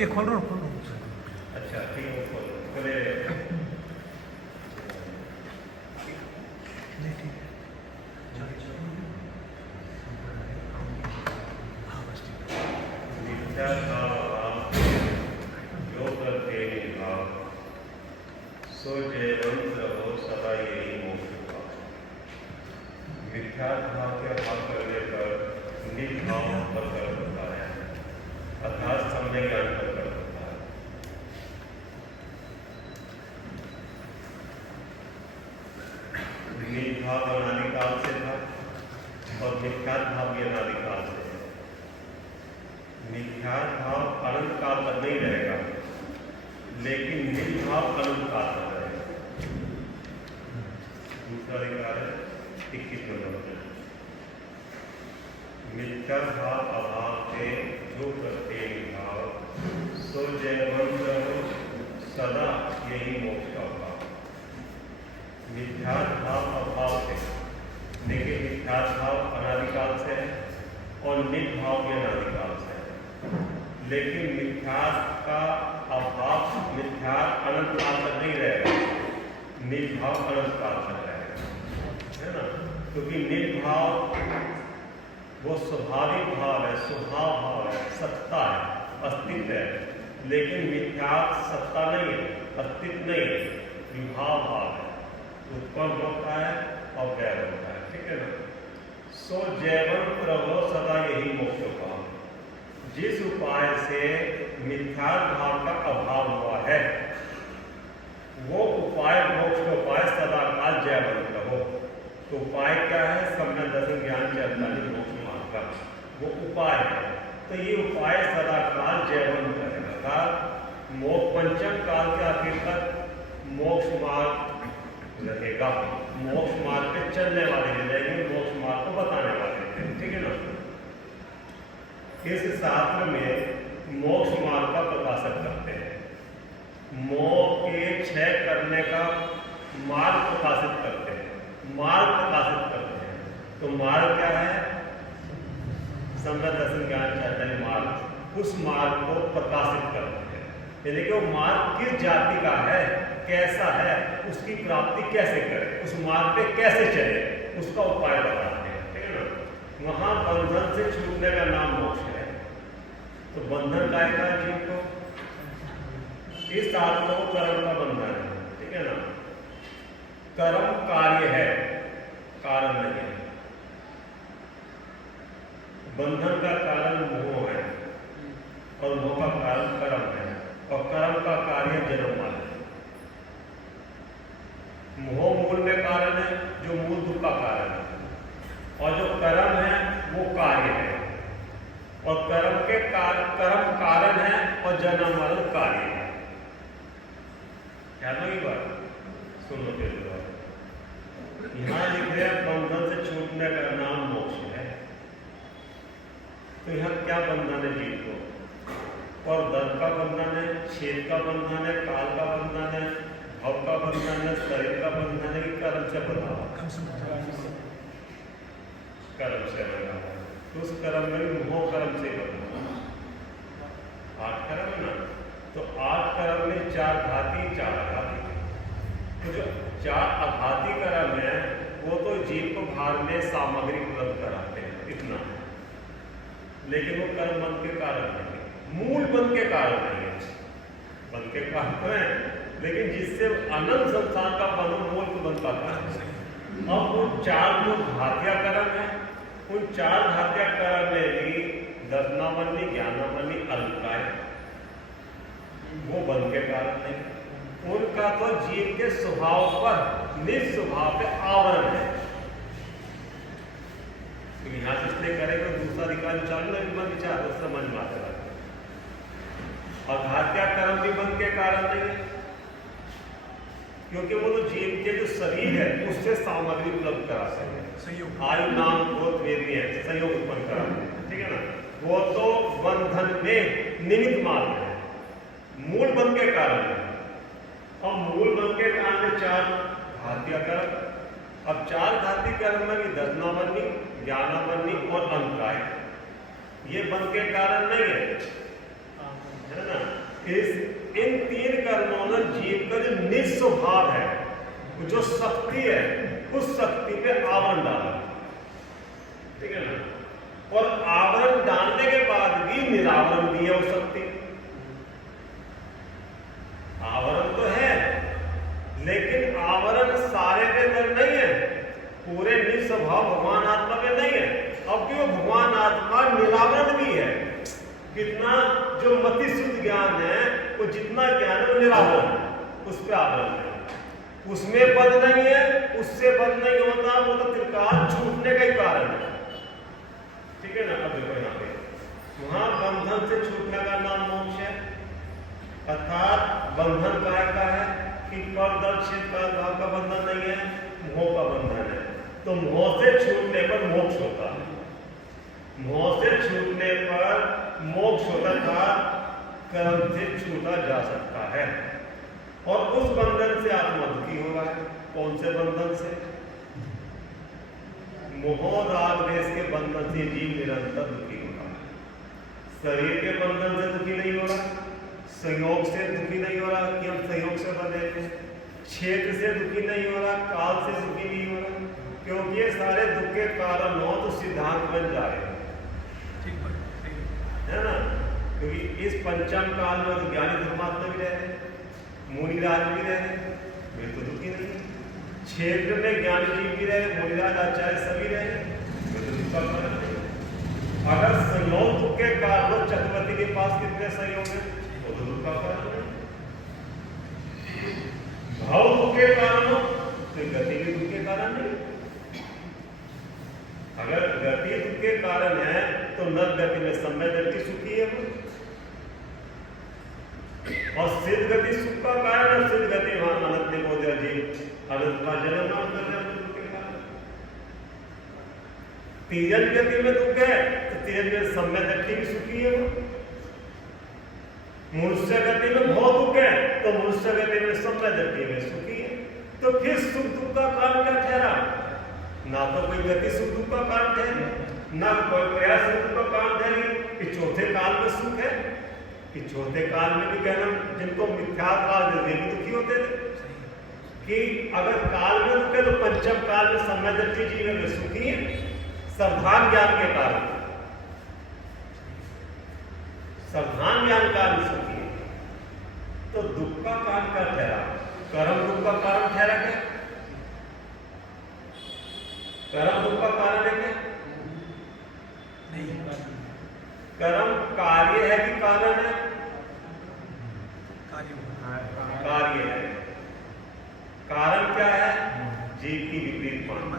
ये खोल रहा हूँ। अच्छा ठीक है, पहले नहीं ठीक है। हाँ बस ठीक है। मिथ्या का भाव जो करते भाव सो जयवंत रहो सदा यही मोक्ष का। मिथ्या भाव के भाव करने पर निर्भाव पर कर होता है, अर्थात समय ज्ञान पर कर होता है। निर्भाव अनादिकाल से था और मिथ्या भाव भी अनादिकाल से है। मिथ्या भाव अनंत काल तक नहीं रहेगा, लेकिन निर्भाव अनंत काल तक रहेगा। दूसरा अधिकार है 21 नंबर। मिथ्या भाव अभाव के जो करते भाव सो जयवंत रहो सदा यही मोक्ष का भाव। मिथ्या भाव अभाव से, देखिए मिथ्या भाव अनादिकाल से है और निर्भाव भी अनादिकाल से है, लेकिन मिथ्या का अभाव मिथ्या अनंत काल तक नहीं रहेगा, निर्भाव अनंत काल तक रहेगा, है ना। क्योंकि निर्भाव वो स्वाभाविक भाव है, स्वभाव भाव है, सत्ता है, अस्तित्व है, लेकिन मिथ्या सत्ता नहीं है, अस्तित्व नहीं है, विभाव भाव है, उत्पन्न होता है और व्यय होता है, ठीक है ना। सो जयवंत रहो सदा यही मोक्ष का। जिस उपाय से मिथ्या भाव का अभाव हुआ है वो उपाय मोक्ष का उपाय सदा काल जयवंत रहो। तो उपाय क्या है? सम्यक दर्शन ज्ञान चलता है मोक्ष मार्ग का, वो उपाय है। तो ये उपाय सदा काल जयवंत रहेगा। मोक्ष पंचम काल के आखिर तक मोक्ष मार्ग रहेगा। मोक्ष मार्ग पे चलने वाले रहेंगे, मोक्ष मार्ग को बताने वाले थे, ठीक है ना। इस शास्त्र में मोक्ष मार्ग का प्रकाशन करते हैं, मोक्ष के क्षय करने का मार्ग प्रकाशित करते हैं, मार्ग प्रकाशित करते हैं। तो मार्ग क्या है? सम्यक दर्शन ज्ञान चैतन्य मार्ग, उस मार्ग को प्रकाशित करते हैं। यानी कि वो मार्ग किस जाति का है, कैसा है, उसकी प्राप्ति कैसे करें, उस मार्ग पे कैसे चले, उसका उपाय बताते हैं, ठीक है ना। वहां बंधन से छूटने का नाम मोक्ष है। तो बंधन लाएगा जीव को, इस आत्मा को कर्म का बंधन है, ठीक है ना। कर्म कार्य है, कारण नहीं है। बंधन का कारण मोह है और मोह का कारण कर्म है, और कर्म का कार्य जन्म है। मोह मूल में कारण है, जो मूल दुख का कारण है, और जो कर्म है वो कार्य है, और कर्म के कर्म कारण है और जन्म मरण कार्य है। याद लगी बात? सुनो फिर यहाँ लिख रहे हैं बंधन से छूटने का नाम मोक्ष है। तो यहाँ क्या बंधन है जीव को? और दर्द का बंधन है, छेद का बंधन है, काल का बंधन है, भव का बंधन है, शरीर का बंधन है, कि कर्म से बंधा हुआ? कर्म से बंधा हुआ। तो उस कर्म में भी मोह कर्म से बंधा। 8 कर्म है ना, तो 8 कर्म में 4 घाती 4 आघाती। तो जो 4 आघाती कर्म है वो तो जीव को भार में सामग्री उपलब्ध कराते हैं, इतना। लेकिन वो कर्म बंध के कारण नहीं है, मूल बंध के कारण नहीं है। बंध के कारण तो है, लेकिन जिससे अनंत संसार का बंधन मूल को बंध पाता है। अब वो 4 जो घातिया कर्म है, उन 4 घातिया कर्म में भी दर्शनामनी, ज्ञानामनी, अल्पकाय, वो बंध के कारण नहीं। उनका तो जीव के स्वभाव पर, निस्वभाव पे आवरण है। तो यहां से इसलिए करेंगे दूसरा अधिकार चालू है, विचार समझ में आता है। और घात्या कर्म भी बंध के कारण नहीं है, क्योंकि वो तो जीव के जो शरीर है उससे सामग्री उपलब्ध करा सकते हैं, आयु नाम बहुत वेदी है, संयोग उत्पन्न कराते हैं, ठीक है ना। वो तो बंधन में निमित्त मात्र है, मूल बंध के कारण है। और मूल बंध के कारण 4 घातिया कर्म। अब 4 घाती कर्म में भी दर्शनामनी, ज्ञानामनी और अंतराय, ये बंध के कारण नहीं है, है ना। इन तीन कर्मों ने जीव का जो निज स्वभाव है, जो शक्ति है, उस शक्ति पे आवरण डाला, ठीक है ना। और आवरण डालने के बाद भी निरावरण भी है वो शक्ति। आवरण तो है, लेकिन आवरण सारे के अंदर नहीं है, पूरे निज स्वभाव भगवान आत्मा में नहीं है। अब भी वो भगवान आत्मा निरावरण भी है। कितना जो मति शुद्ध ज्ञान है, वो जितना ज्ञान है वो निरावरण है, उस पर आवरण है, उसमें बंध नहीं है, उससे बंध नहीं होता, वो तो त्रिकाल छूटने का ही कारण है, ठीक है ना। अब देखो यहाँ पे वहां बंधन से छूटने का नाम मोक्ष है, अर्थात बंधन काय का है कि परदर्शित का बंधन नहीं है, मोह का बंधन है। तो मोह से छूटने पर मोक्ष होता है, मोह से छूटने पर मोक्ष होता था, कर्म से छूटा जा सकता है। और उस बंधन से आत्मा दुखी हो रहा है। कौन से बंधन से? मोह राग देश के बंधन से जीव निरंतर दुखी हो रहा है। शरीर के बंधन से दुखी नहीं हो रहा, संयोग से दुखी नहीं हो रहा कि हम संयोग से बंधे थे, क्षेत्र से दुखी नहीं हो रहा, काल से दुखी नहीं हो रहा, क्योंकि ये सारे दुख के कारण हो तो सिद्धांत बन जाए, है ना। क्योंकि इस पंचम काल में ज्ञानी धर्मात्मा भी रहे, मुनिराज भी रहे, वे तो दुखी नहीं। क्षेत्र में ज्ञानी जीव भी रहे, मुनिराज आचार्य सभी रहे, वे तो दुख का कारण नहीं। अगर संयोग दुख के कारण चक्रवर्ती के पास कितने संयोग है, वो तो दुख का कारण नहीं। भाव दुख के कारण तो गति भी दुख के कारण नहीं। अगर गति दुख के कारण है तो नर गति में समय गति सुखी है वो, और सिद्ध गति सुख का कारण है। सिद्ध गति वहां अनंत ने बोल दिया जीव अनंत का जन्म नाम कर रहे दुख के कारण। तीजन गति में दुख है तो तीजन में समय गति भी सुखी है वो। मनुष्य गति में बहुत दुख है तो मनुष्य गति में समय गति में सुखी है। तो फिर सुख दुख का कारण क्या ठहरा? ना तो कोई गति सुख दुख का कारण ठहरी, ना कोई प्रयास सुख दुख का कारण ठहरी कि चौथे काल में सुख है, कि चौथे काल में भी कहना जिनको मिथ्या काल भी दुखी होते थे, कि अगर काल में दुख है तो पंचम काल में सम्यदृष्टि जीवन में सुखी है, सावधान ज्ञान के कारण, सावधान ज्ञान कारण सुखी है। तो दुख का कारण क्या ठहरा? कर्म दुख का कारण ठहरा क्या? कर्म दुख का कारण है क्या? नहीं। कर्म कार्य है कि कारण है? कार्य है। कारण क्या है? जीव की विपरीत मानना।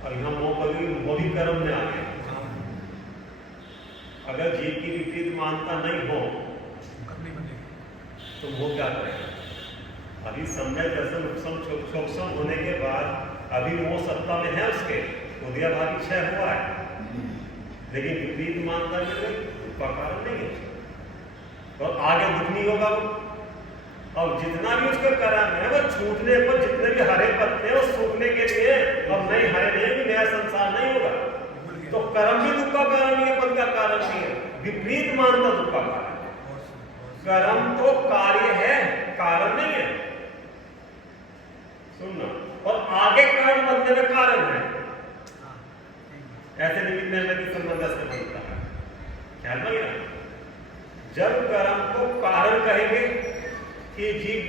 और यहां मोह भी कर्म में आ गया। अगर जीव की विपरीत मानता नहीं हो तो वो क्या करेगा? अभी समय दर्शन सूक्ष्म होने के बाद अभी मोह सत्ता में है उसके, उदया भावी क्षय हुआ है, लेकिन विपरीत मानता है उसका कारण नहीं है, तो आगे दुख नहीं होगा वो। और जितना भी उसका कर्म है वो छूटने पर, जितने भी हरे पत्ते हैं वो सूखने के लिए, अब नहीं हरे नहीं भी नया संसार नहीं होगा। तो कर्म भी दुख का कारण नहीं है, पद का कारण नहीं है, विपरीत मानता दुख का कारण है। कर्म तो कार्य है, कारण नहीं है, सुनना। और आगे कारण बनने में कारण है, ऐसे निमित्त में संबंध से बनता है, ख्याल में गया। जब कर्म को कारण कहेंगे कि जीव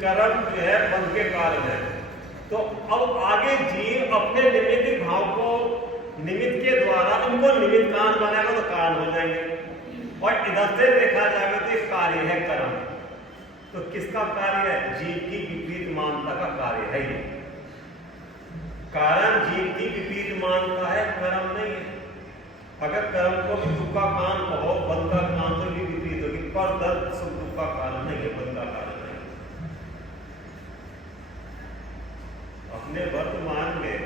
कर्म जो है बंध के कारण है, तो अब आगे जीव अपने निमित्त भाव को निमित्त के द्वारा उनको निमित्त कारण बनाएगा तो कारण हो जाएंगे। और इधर से देखा जाएगा तो ये कार्य है कर्म, तो किसका कार्य है? जीव की विपरीत मानता का कार्य है ये। कारण जीव की विपरीत मानता है, कर्म नहीं है। अगर कर्म को भी दुख का कारण कहो, बंध का कारण तो भी विपरीत होगी, पर दर्द सुख दुख का कारण नहीं है, बंध का कारण नहीं। अपने वर्तमान में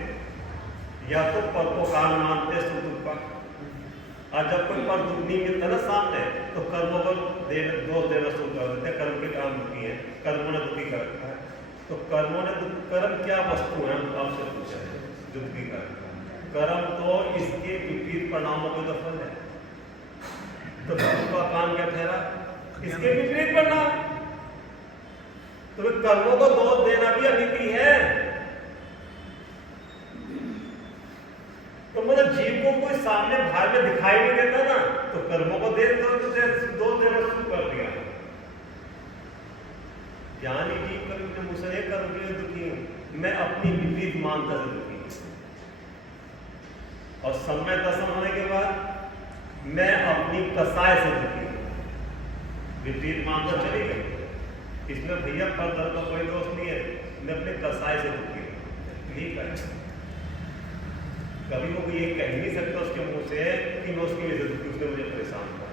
या तो पर को कारण मानते सुख दुख का, और जब कोई पर दुख नहीं मिलता ना सामने तो कर्मों को दोष देना शुरू कर देते हैं, कर्म के काम दुखी है, कर्मों ने दुखी कर रखा है। तो कर्मों ने कर्म क्या वस्तु है आपसे पूछा है, दुखी कर कर्म तो इसके विपरीत परिणामों को तो फल है। तो शुभ का काम क्या ठहरा? इसके विपरीत बनना। तो कर्मों को दोष देना भी अनीति है। तो मतलब जीव को कोई सामने बाहर में दिखाई नहीं देता ना, तो कर्मों को दो देना शुरू कर दिया। ज्ञानी जीव कभी मुझसे कर्म दुखी हूं, मैं अपनी विपरीत मानता से दुखी हूं, और समय दशम होने के बाद मैं अपनी कसाय से दुखी हूं। विपरीत मानता चली गई, इसमें भैया पर दर्द का कोई दोष नहीं है, मैं अपने कसाय से दुखी हूं। ठीक है, कभी वो ये कह नहीं सकता उसके मुंह से कि मैं उसकी वजह से दुखी, उसने मुझे परेशान कर।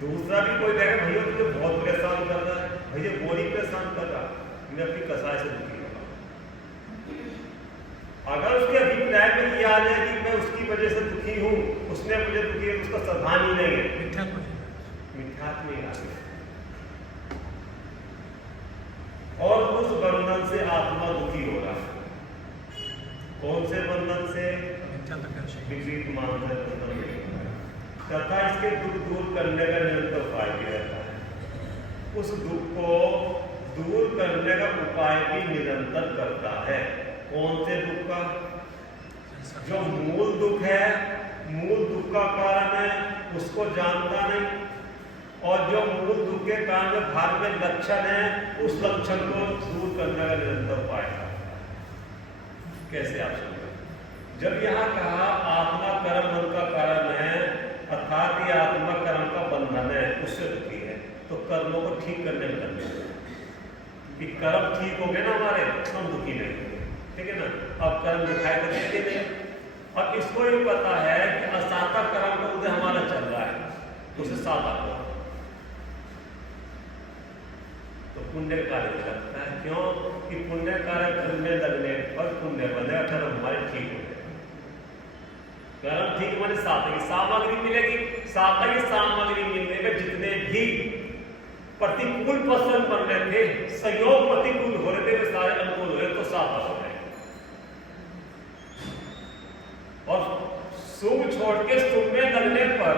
दूसरा भी कोई कहेगा भैया तुझे बहुत परेशान कर रहा है, भैया वो नहीं परेशान कर रहा, मैं अपनी कसाय से दुखी होगा। अगर उसके अभिप्राय में ये आ जाए कि मैं उसकी वजह से दुखी हूं, उसने मुझे दुखी है, उसका सावधान ही नहीं है, मिथ्यात्व नहीं आ गया। और उस बंधन से आत्मा दुखी हो रहा है। कौन से बंधन से? विपरीत मान से बंधन तथा इसके दुख दूर करने का निरंतर उपाय भी रहता है। उस दुख को दूर करने का उपाय भी निरंतर करता है। कौन से दुख का? जो मूल दुख है, मूल दुख का कारण है, उसको जानता नहीं, और जो मूल दुख के कारण भाग में लक्षण है, उस लक्षण को दूर करने का निरंतर उपाय है। कैसे आप समझे? जब यहां कहा आत्मा कर्म बंध का कारण है, अर्थात ये आत्मा कर्म का बंधन है, उससे दुखी है, तो कर्मों को ठीक करने में लगे कि कर्म ठीक हो गए ना हमारे, हम दुखी नहीं होंगे। ठीक है ना? अब कर्म दिखाई तो देते नहीं, और इसको भी पता है कि असाता कर्म का उदय हमारा चल रहा है, तो उसे साता को तो पुण्य कार्य लगता है। क्यों? कि पुण्य कार्य करने लगने पर पुण्य बनेगा, कर्म हमारे ठीक हो गए। कर्म ठीक माने सातवी सामग्री मिलेगी, सातवी सामग्री मिलने में जितने भी प्रतिकूल प्रसंग बन रहे थे, संयोग प्रतिकूल हो रहे थे, वे सारे अनुकूल हो रहे, तो सात हो गए। और शुभ छोड़ के शुभ में लगने पर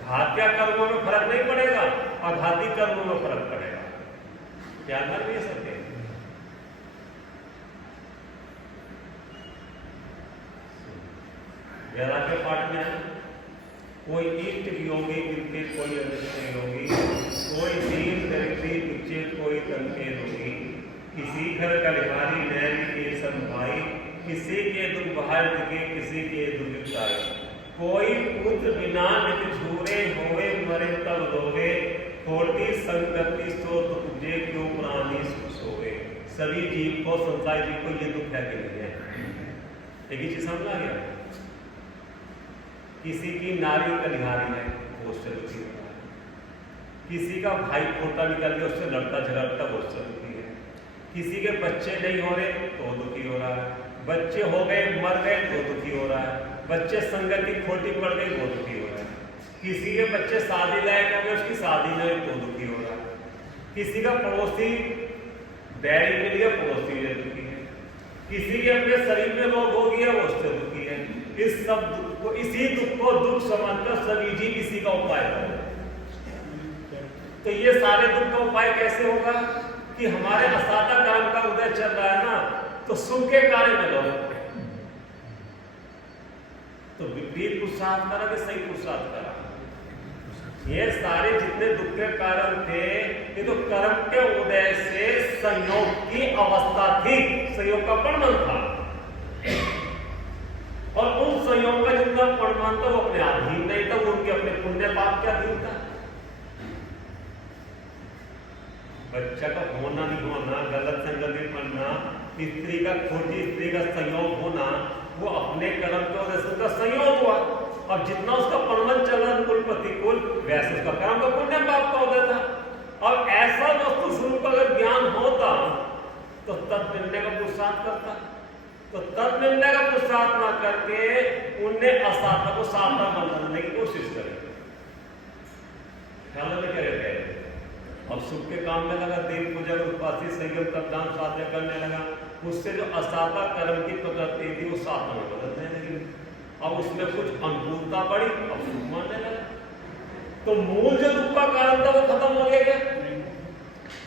घातिया कर्मों में फर्क नहीं पड़ेगा, और घाती कर्मों में फर्क पड़ेगा। क्या कर नहीं सकते? वेदा के पाठ में कोई इष्ट योगी मिलते, कोई अनिष्ट योगी, कोई दीन दरिद्री तुच्चे, कोई तनके रोगी, किसी घर का लिहारी नैन के संभाई, किसी के दुख बहार दिखे, किसी के दुख चाहे, कोई पुत्र बिना नित झूरे होवे, मरे तब रोवे, खोटी संगति सो तो तुझे क्यों प्राणी सोवे। सभी जीव को, संसार जीव को ये दुख है कि नहीं है? एक ही चीज समझ आ गया? किसी की नारी कलिहारी है, वो उससे दुखी हो रहा है। किसी का भाई खोटा निकल गया, उससे लड़ता झगड़ता, वो उससे दुखी है। किसी के बच्चे नहीं हो रहे तो दुखी हो रहा है, बच्चे हो गए मर गए तो दुखी हो रहा है, बच्चे संगति खोटी पड़ गई वो दुखी हो रहा है, किसी के बच्चे शादी लायक हो गए, उसकी शादी नहीं तो दुखी हो रहा है, किसी का पड़ोसी बैरी मिल गया, पड़ोसी में दुखी है, किसी के अपने शरीर में रोग हो गया, वो उससे दुखी है। इस सब दुख को, इसी दुख को दुख समझकर सभी जीव इसी का उपाय करें। तो ये सारे दुख का उपाय कैसे होगा? कि हमारे असाता कर्म का उदय चल रहा है ना, तो सुख के कार्य में लो, तो विपरीत पुरुषार्थ करा कि सही पुरुषार्थ करा? ये सारे जितने दुख के कारण थे, ये तो कर्म के उदय से संयोग की अवस्था थी, संयोग का परिणाम था, और उन संयोग का जितना परिणाम था वो अपने अधीन नहीं था, वो उनके अपने पुण्य पाप के अधीन था। बच्चा का होना नहीं होना, गलत संगति पढ़ना, स्त्री का खोटी स्त्री का संयोग होना, वो अपने कर्म के वजह से उसका संयोग हुआ, और जितना उसका परिणाम चल रहा अनुकूल प्रतिकूल, वैसे उसका कर्म का पुण्य पाप का उदय था। और ऐसा वस्तु स्वरूप अगर ज्ञान होता तो तत् मिलने का पुरुषार्थ करता, तो तत् मिलने का पुरुषार्थ ना करके उनने असाता को साता बनाने की कोशिश करी। ख्याल में क्या रहते हैं? अब सुख के काम में लगा, देव पूजा को उपासी संयम तपदान साध्य करने लगा, उससे जो असाता कर्म की प्रवृत्ति थी वो साता में बदलने लगी। अब उसमें कुछ अनुकूलता बढ़ी, अब सुख मानने लगा। तो मूल जो दुख का कारण था वो खत्म हो गया क्या?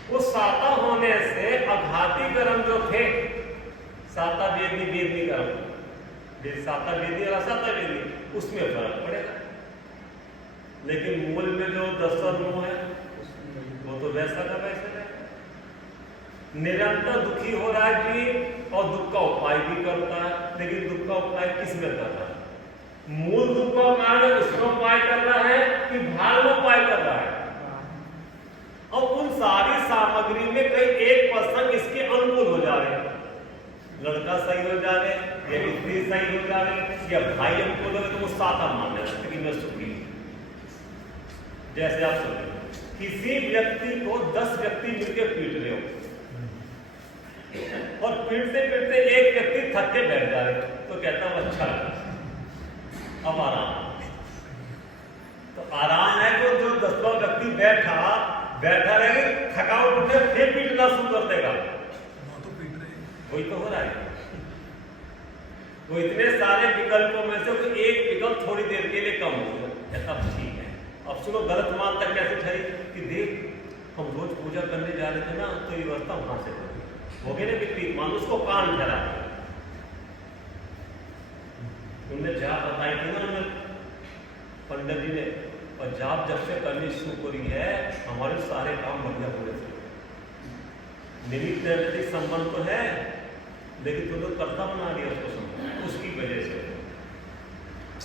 वो साता होने से अघाती कर्म जो थे, साता वेदी वेदी कर्म, साता वेदी और असाता वेदी, उसमें फर्क पड़ेगा। लेकिन मूल में जो दर्शन मोह है वो तो वैसा का वैसा है, निरंतर दुखी हो रहा है जी, और दुख का उपाय भी करता है। लेकिन दुख का उपाय किस में कर रहा है? मूल दुख का कारण उसमें उपाय कर रहा है कि भाग में उपाय कर रहा है? और उन सारी सामग्री में कई 1% इसके अनुकूल हो जा रहे हैं, लड़का सही हो जा रहे हैं या स्त्री सही हो जा रहे हैं या भाई अनुकूल हो गए, तो वो साता मान रहे कि मैं सुखी। जैसे आप सुनिए, किसी व्यक्ति को 10 व्यक्ति मिलकर पीट रहे हो और पीटते पीटते एक व्यक्ति थक के बैठ जा रहे, तो कहता हूं अच्छा अब आराम। तो आराम है कि जो 10वां व्यक्ति बैठा रहेगा, थकावट उठे फिर पीटना शुरू कर देगा, तो पीट रहे, वही तो हो रहा है। वो इतने सारे विकल्पों में से तो एक विकल्प थोड़ी देर के लिए कम हो गया, ऐसा ठीक है। अब सुनो, गलत मान तक कैसे ठहरी कि देख हम रोज पूजा करने जा रहे थे ना, तो ये व्यवस्था वहां से हो गई ना विपरीत मान, उसको कान ठहरा। उनने जाप बताई थी ना, उन्हें पंडित जी ने, और जाप जब से करनी शुरू करी है हमारे सारे काम बढ़िया हो रहे थे। निमित्त नैमित्तिक संबंध तो है, लेकिन तुम लोग कर्ता बना दिया उसको संबंध, उसकी वजह से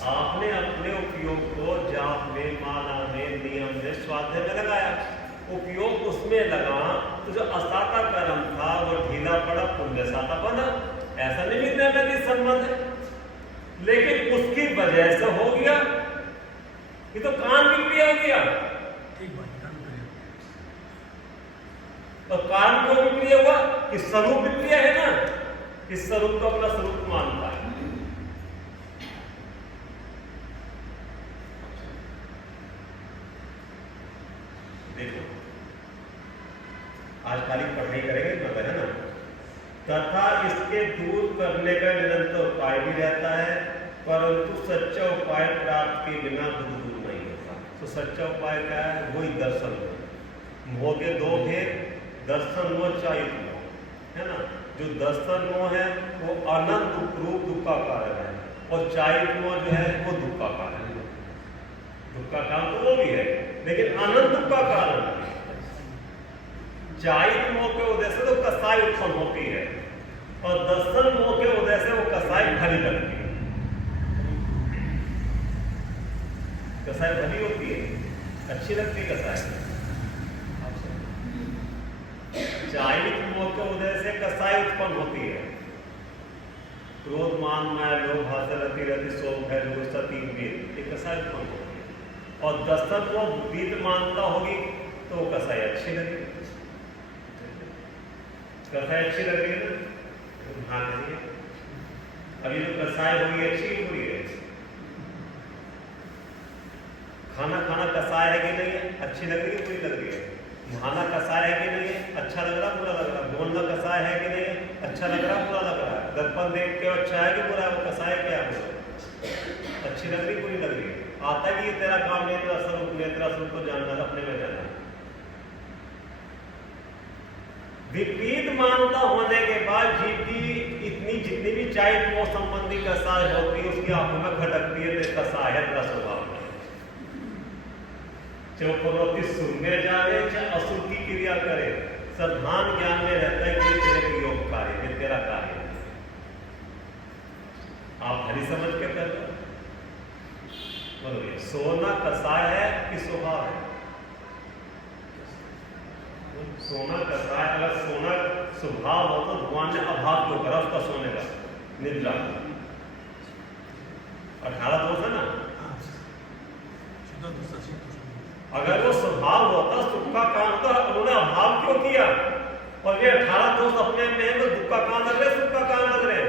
आपने अपने उपयोग को जाप में, माला में, नियम में, स्वाध्याय में लगाया। उपयोग उसमें लगा तो जो असाता कर्म था वो ढीला पड़ा, पुण्य साता बना। ऐसा निमित्त नैमित्तिक संबंध है, लेकिन उसकी वजह से हो गया, ये तो कान विक्रिया हो गया। ठीक बात, कान विक्रिया। तो कान को विक्रिया हुआ कि स्वरूप विक्रिया है ना, इस स्वरूप को अपना स्वरूप मानता है। देखो आज खाली पढ़ाई करेंगे मतलब है ना, तथा इसके दूर करने का निरंतर उपाय भी रहता है, परंतु सच्चा उपाय प्राप्त के बिना दुख दूर नहीं होता। तो सच्चा उपाय क्या है? वही दर्शन मोह के दो भेद, दर्शन मोह चारित मोह, है ना। जो दर्शन मोह है वो अनंत रूप दुख का कारण है, और चारित मोह जो है वो दुख का कारण है। दुख का कारण तो वो भी है, लेकिन अनंत दुख का कारण है। चारित मोह के उदय से तो कसाई उत्पन्न होती है, और दर्शन मोह के उदय से वो कसाई भली लगती है। कसाई भली होती है, अच्छी लगती है कसाई। चारित मोह के उदय से कसाई उत्पन्न होती है। क्रोध मान माया लोभ हास्य रति रति शोभ है गुस्सा तीन वेद, ये कसाई उत्पन्न होती है। और दर्शन को विपरीत मानता होगी तो वो कसाई अच्छी लगेगी। कसाई अच्छी लग रही है ना, तो ध्यान दीजिए। अभी जो कसाई होगी अच्छी हो रही है, खाना खाना कसाई है कि नहीं है, अच्छी लग रही है बुरी लग रही है। नहाना कसाई है कि नहीं है, अच्छा लग रहा बुरा लग रहा। बोलना कसाई है कि नहीं है, अच्छा लग रहा बुरा लग रहा। दर्पण देख के अच्छा है कि बुरा है, वो कसाई क्या है, अच्छी लग रही बुरी लग रही है। आता है कि ये तेरा काम नहीं, तेरा स्वरूप को जानना, अपने में जाना। विपरीत मानता होने के बाद जीव की इतनी जितनी भी चाहे वो संबंधी कसाय होती है उसकी आंखों में खटकती है, तो कसाय है तेरा स्वभाव। चौपरोती सुनने जाने चाहे असुर की क्रिया करे, सद्भान ज्ञान में रहता है कि तेरे योग कार्य है, तेरा कार्य है। आप भली समझ के कर लो। बोलिए, सोना कसाय है कि स्वभाव है? सोना कसाय, अगर सोना स्वभाव हो तो भगवान ने अभाव क्यों करा उसका सोने का? निद्रा 18 दोष है ना। अगर वो स्वभाव होता, सुख का काम होता, उन्होंने अभाव क्यों किया? और ये 18 दोष अपने में तो दुख का काम लग रहे, सुख का काम लग रहे।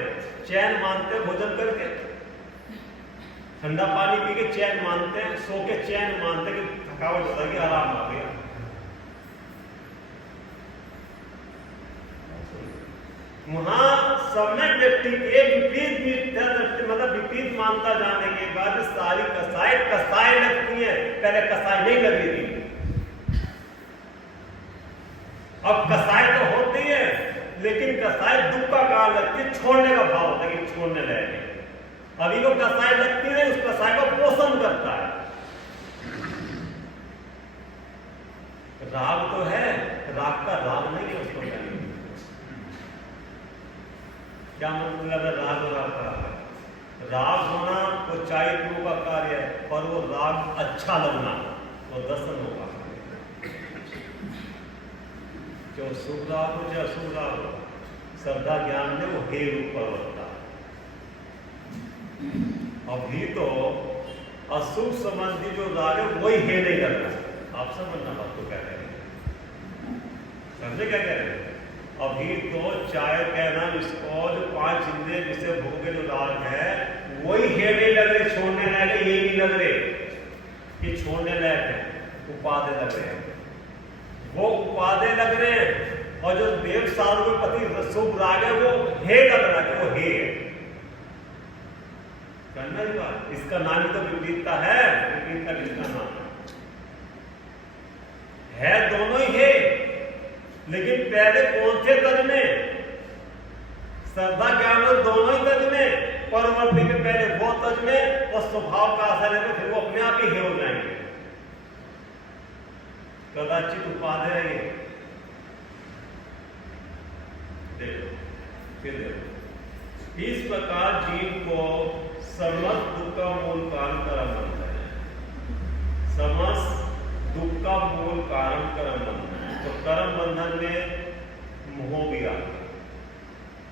चैन मानते भोजन करके, ठंडा पानी पी के चैन मानते हैं, सो के चैन मानते कि थकावट होता है, आराम आ गया। वहां सम्यक व्यक्ति के विपरीत मतलब विपरीत मानता जाने के बाद सारी कसाई लगती है। पहले पहले कसाई नहीं लग रही थी। अब कसाई तो होती है, लेकिन कसाई दुख का कारण लगती है, छोड़ने का भाव होता है कि छोड़ने लगे। अभी को कसाई लगती नहीं, उस कसाई को पोषण करता है। राग तो है, राग का राग नहीं है उसको कहने। क्या मतलब है राग और राग का राग? राग होना वो चारित्रों का कार्य है, और वो राग अच्छा लगना वो दर्शन होगा। जो शुभ राग हो चाहे अशुभ राग हो, श्रद्धा ज्ञान में वो हे रूप होता है। अभी तो अशुभ संबंधी जो राग है वही हे नहीं करना। आप समझना बात को क्या कह रहे हैं, समझे क्या कह रहे हैं? अभी तो चाय कहना इसको जो 5 इंद्रिय जिसे भोगे जो राग है वही हे नहीं लग रहे, छोड़ने लायक है, ये नहीं लग रहे कि छोड़ने लायक है, उपाधे लग रहे हैं, वो उपाधे लग रहे हैं। और जो देव साधु के पति शुभ राग है वो हे लग रहा है, वो हे करना ही बात। इसका नाम ही तो विपरीतता है, विपरीतता किसका नाम है दोनों ही है। लेकिन पहले कौन से तज में? श्रद्धा ज्ञान दोनों ही तज में। परवर्ती में पहले वो तज में, और स्वभाव का असर है तो फिर वो अपने आप ही हो जाएंगे। कदाचित उपाधि है ये। देखो फिर देखो, इस प्रकार जीव को समस्त दुख का मूल कारण कर्म बनता है। समस्त दुख का मूल कारण कर्म बंधन। तो कर्म बंधन में मोह भी आता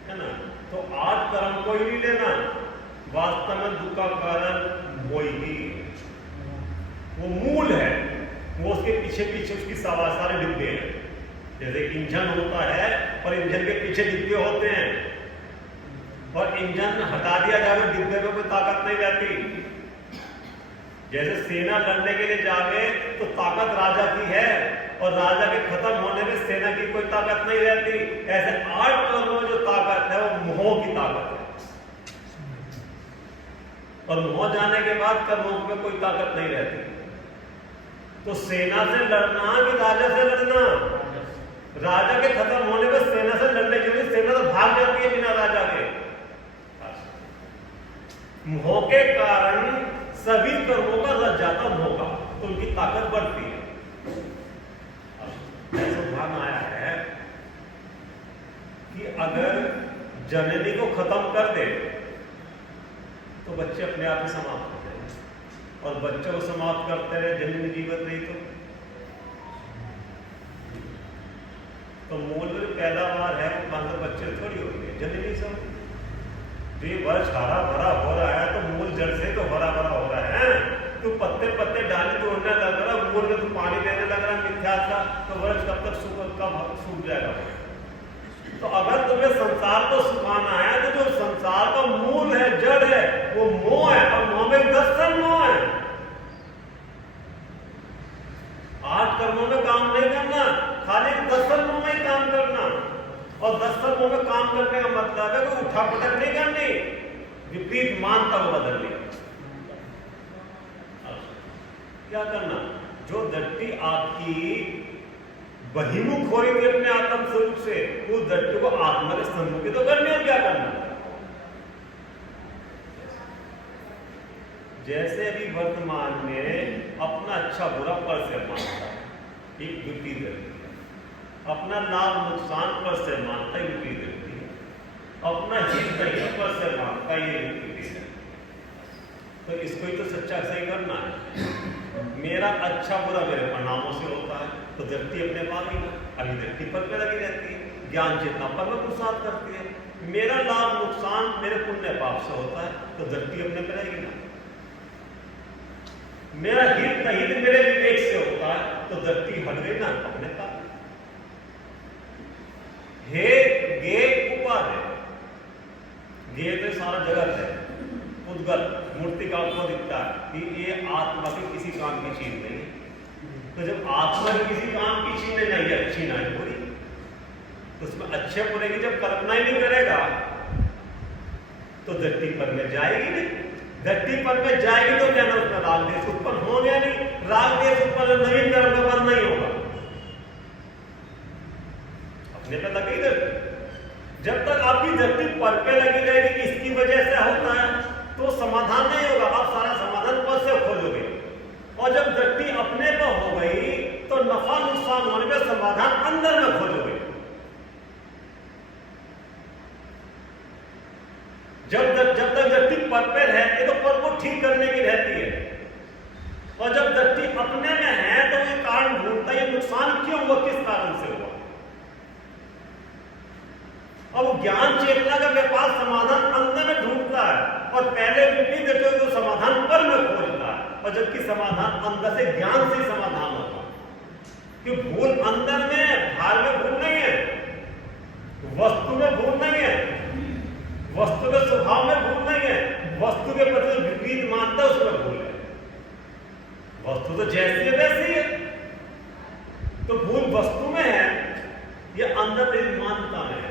है ना। तो आज कर्म को ही नहीं लेना, वास्तव में दुख का कारण वही ही वो मूल है। वो उसके पीछे पीछे उसकी सारे डिब्बे हैं। जैसे इंजन होता है और इंजन के पीछे डिब्बे होते हैं, और इंजन हटा दिया जाए डिब्बे में कोई ताकत नहीं रहती। जैसे सेना लड़ने के लिए जावे तो ताकत राजा की है, और राजा के खत्म होने में सेना की कोई ताकत नहीं रहती। ऐसे 8 कर्मों में जो ताकत है वो मोह की ताकत है, और मोह जाने के बाद कर्मों में कोई ताकत नहीं रहती। तो सेना से लड़ना कि राजा से लड़ना? राजा के खत्म होने में सेना से लड़ने के लिए सेना तो भाग जाती है बिना राजा के। मोह के कारण सभी कर्मों का रच जाता होगा, तो उनकी ताकत बढ़ती है। ऐसा भान आया है कि अगर जननी को खत्म कर दे तो बच्चे अपने आप ही समाप्त हो जाएंगे, और बच्चों को समाप्त करते रहे जननी जीवित रही तो मूल में जो पैदावार है वो अंदर बच्चे थोड़ी होगी, जननी से होगी। तो ये वर्ष हरा भरा हो रहा है तो मूल जड़ से तो हरा भरा हो रहा है। तू पत्ते पत्ते डाली तोड़ने लग रहा, मूल में तू पानी देने लग रहा मिथ्या का, तो वर्ष कब तक सूख जाएगा। तो अगर तुम्हें संसार को सुखाना है तो जो संसार का मूल है, जड़ है, वो मोह है, और मोह में दर्शन मोह है। 8 कर्मों में काम नहीं करना, खाली दर्शन मोह में काम करना। और दर्शन मोह में काम करने का मतलब है कि उठा पटक नहीं करनी, विपरीत मानता को बदलनी। क्या करना? जो दृष्टि आपकी बहिमुख हो रही थी अपने आत्म स्वरूप से, उस दृष्टि को आत्मा के सम्मुख तो करनी। और क्या करना? जैसे भी वर्तमान में अपना अच्छा बुरा पर से मानता है, एक वृत्ति दृष्टि, अपना लाभ नुकसान पर से मानता है, वृत्ति दृष्टि, अपना हित नहीं पर से मानता है, ये वृत्ति है। तो इसको ही तो सच्चा सही करना है। मेरा अच्छा बुरा मेरे परिणामों से होता है, तो दृष्टि अपने पास ही अभी दृष्टि पर पे लगी रहती है, ज्ञान चेतना पर में पुरुषार्थ करती है। मेरा लाभ नुकसान मेरे पुण्य पाप से होता है, तो दृष्टि अपने पे रहेगी ना। मेरा हित नहीं मेरे विवेक से होता है, तो दृष्टि हट गई ना अपने पास। हे गे उपाधि, गे तो सारा जगत है, उद्गत मूर्ति का आपको दिखता है कि ये आत्मा की किसी काम की चीज नहीं है। तो जब आत्मा की किसी काम की चीज नहीं है, अच्छी ना है बुरी, तो उसमें अच्छे बुरे की जब कल्पना ही नहीं करेगा तो दृष्टि पर में जाएगी नहीं। दृष्टि पर में जाएगी तो क्या ना उसमें राग देश उत्पन्न हो गया नहीं। राग देश उत्पन्न नवीन कर्म का बंध नहीं होगा, अपने पे लगी दृष्टि। जब तक आपकी दृष्टि पर पे लगी रहेगी कि इसकी वजह से होता है तो समाधान नहीं होगा, आप सारा समाधान पर से खोजोगे। और जब दृष्टि अपने पर हो गई तो नफा नुकसान होने पे समाधान अंदर में खोजोगे। जब तक दृष्टि पर पे रहती है तो पर को ठीक करने की रहती है, और जब दृष्टि अपने में है तो ये कारण ढूंढता है नुकसान क्यों हुआ, किस कारण से हुआ। अब ज्ञान चेतना का व्यापार समाधान अंदर में ढूंढता है और पहले विपरीत दृष्टि को समाधान पर में खोजता है, और जबकि समाधान अंदर से ज्ञान से समाधान होगा। कि भूल अंदर में, बाहर में भूल नहीं है, वस्तु में भूल नहीं है, वस्तु के स्वभाव में भूल नहीं है, वस्तु के प्रति विपरीत मानता है उसमें भूल है। वस्तु तो जैसी है वैसी है, तो भूल वस्तु में है, यह अंदर तेरी मानता में है।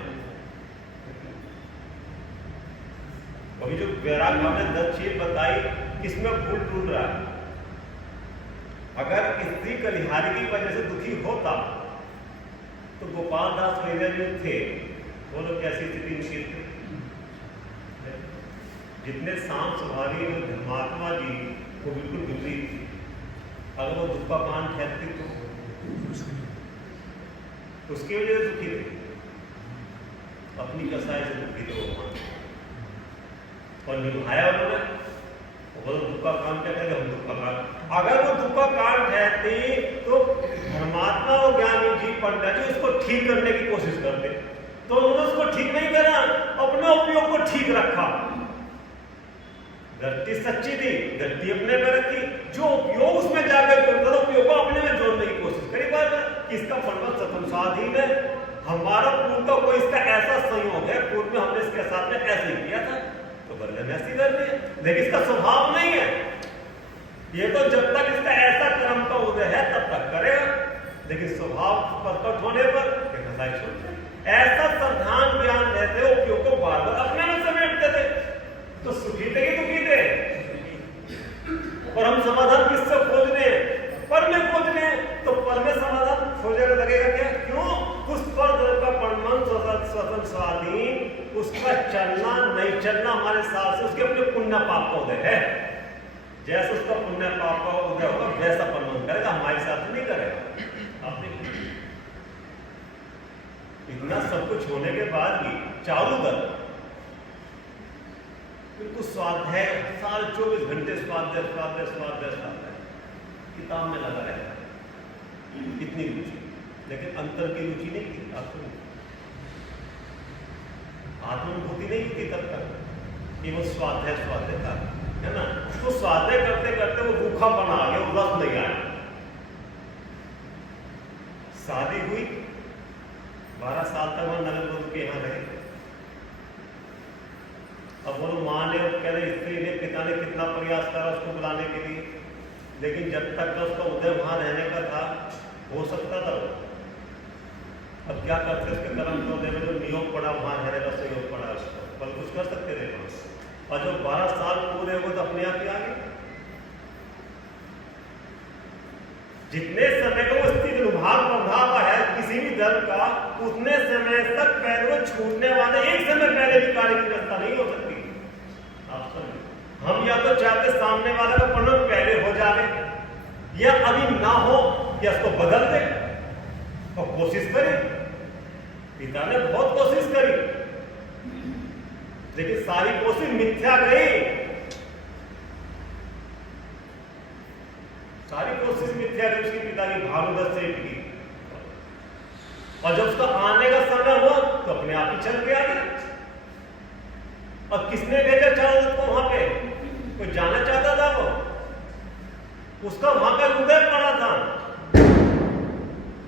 अभी जो वैराग भाव ने 10 चीज बताई, किसमें भूल ढूंढ रहा है। अगर स्त्री कलिहारी की वजह से दुखी होता तो गोपाल दास वैद्य जो थे वो लोग कैसी स्थिति उनकी थी। जितने शांत स्वभावी धर्मात्मा जी वो बिल्कुल विपरीत थी। अगर वो दुख का कान ठहरती तो उसकी वजह से दुखी थे, अपनी कसाई से दुखी थे भगवान, और निभाया उन्होंने। वो दुख का काम क्या करें, हम दुख का काम। अगर वो दुख का काम ठहरती तो धर्मात्मा और ज्ञानी जी पंडित जी उसको ठीक करने की कोशिश करते, तो उन्होंने उसको ठीक नहीं करा, अपने उपयोग को ठीक रखा। दृष्टि सच्ची थी, दृष्टि अपने में रखी, जो उपयोग उसमें जाकर करता था उपयोग को अपने में जोड़ने की कोशिश करी। बार कि इसका फलवत सतम स्वाधीन है, हमारा पूर्व का कोई इसका ऐसा संयोग है, पूर्व में हमने इसके साथ में ऐसे ही किया था तो बदले में ऐसी कर दी, लेकिन इसका स्वभाव नहीं है। ये तो जब तक इसका ऐसा कर्म का उदय है तब तक करेगा, लेकिन स्वभाव प्रकट होने पर ऐसा सावधान ज्ञान रहते उपयोग को बार बार अपने में समेटते थे, तो सुखी थे कि दुखी थे। और हम समाधान किससे खोज रहे हैं, पर में खोज रहे हैं, तो पर में समाधान खोजेगा लगेगा क्या, क्यों उस पर का परमन स्वतंत्र स्वाधीन, उसका चलना नहीं चलना हमारे साथ से उसके अपने पुण्य पाप का उदय है। जैसे उसका पुण्य पाप का उदय होगा वैसा परमन करेगा, हमारे साथ नहीं करेगा। आप देखिए इतना सब कुछ होने के बाद भी चारों तरफ बिल्कुल स्वाध्याय, सारे 24 घंटे स्वाध्याय स्वाध्याय स्वाध्याय स्वाध्याय किताब में लगा रहता है, इतनी रुचि, लेकिन अंतर की रुचि नहीं थी, आत्मानुभूति नहीं थी तब तक, केवल स्वाध्याय स्वाध्याय था, है ना। उसको स्वाध्याय करते करते वो भूखा बना आ गया, वो रस नहीं आया। शादी हुई, 12 साल तक वहां नगर के यहाँ रहे। अब वो माँ ने कह रहे स्त्री ने, पिता ने कितना प्रयास करा उसको बुलाने के लिए, लेकिन जब तक तो उसका उदय वहां रहने का था, हो सकता था। अब क्या करते, उसके कर्म को उदय में जो नियोग पड़ा वहां रहने का सहयोग पड़ा, उसको पर कुछ कर सकते थे वहां। और जो 12 साल पूरे हुए तो अपने आप ही आ गए। जितने समय का वो स्थिति विभाग बंधा हुआ है किसी भी दल का, उतने समय तक पहले वो छूटने वाले एक समय पहले भी कार्य की व्यवस्था नहीं हो सकती। आप समझ, हम या तो चाहते सामने वाला का परिणाम पहले हो जाए, या अभी ना हो, या उसको बदल दे, और कोशिश करें। पिता ने बहुत कोशिश करी, लेकिन सारी कोशिश मिथ्या गई, सारी कोशिश मिथ्या गई उसके पिता की भावुदत से की। और जब उसका आने का समय हुआ तो अपने आप ही चल के आ गया। और किसने भेजा चारों को वहां पे, कोई जाना चाहता था वो, उसका वहां पे उदय पड़ा था।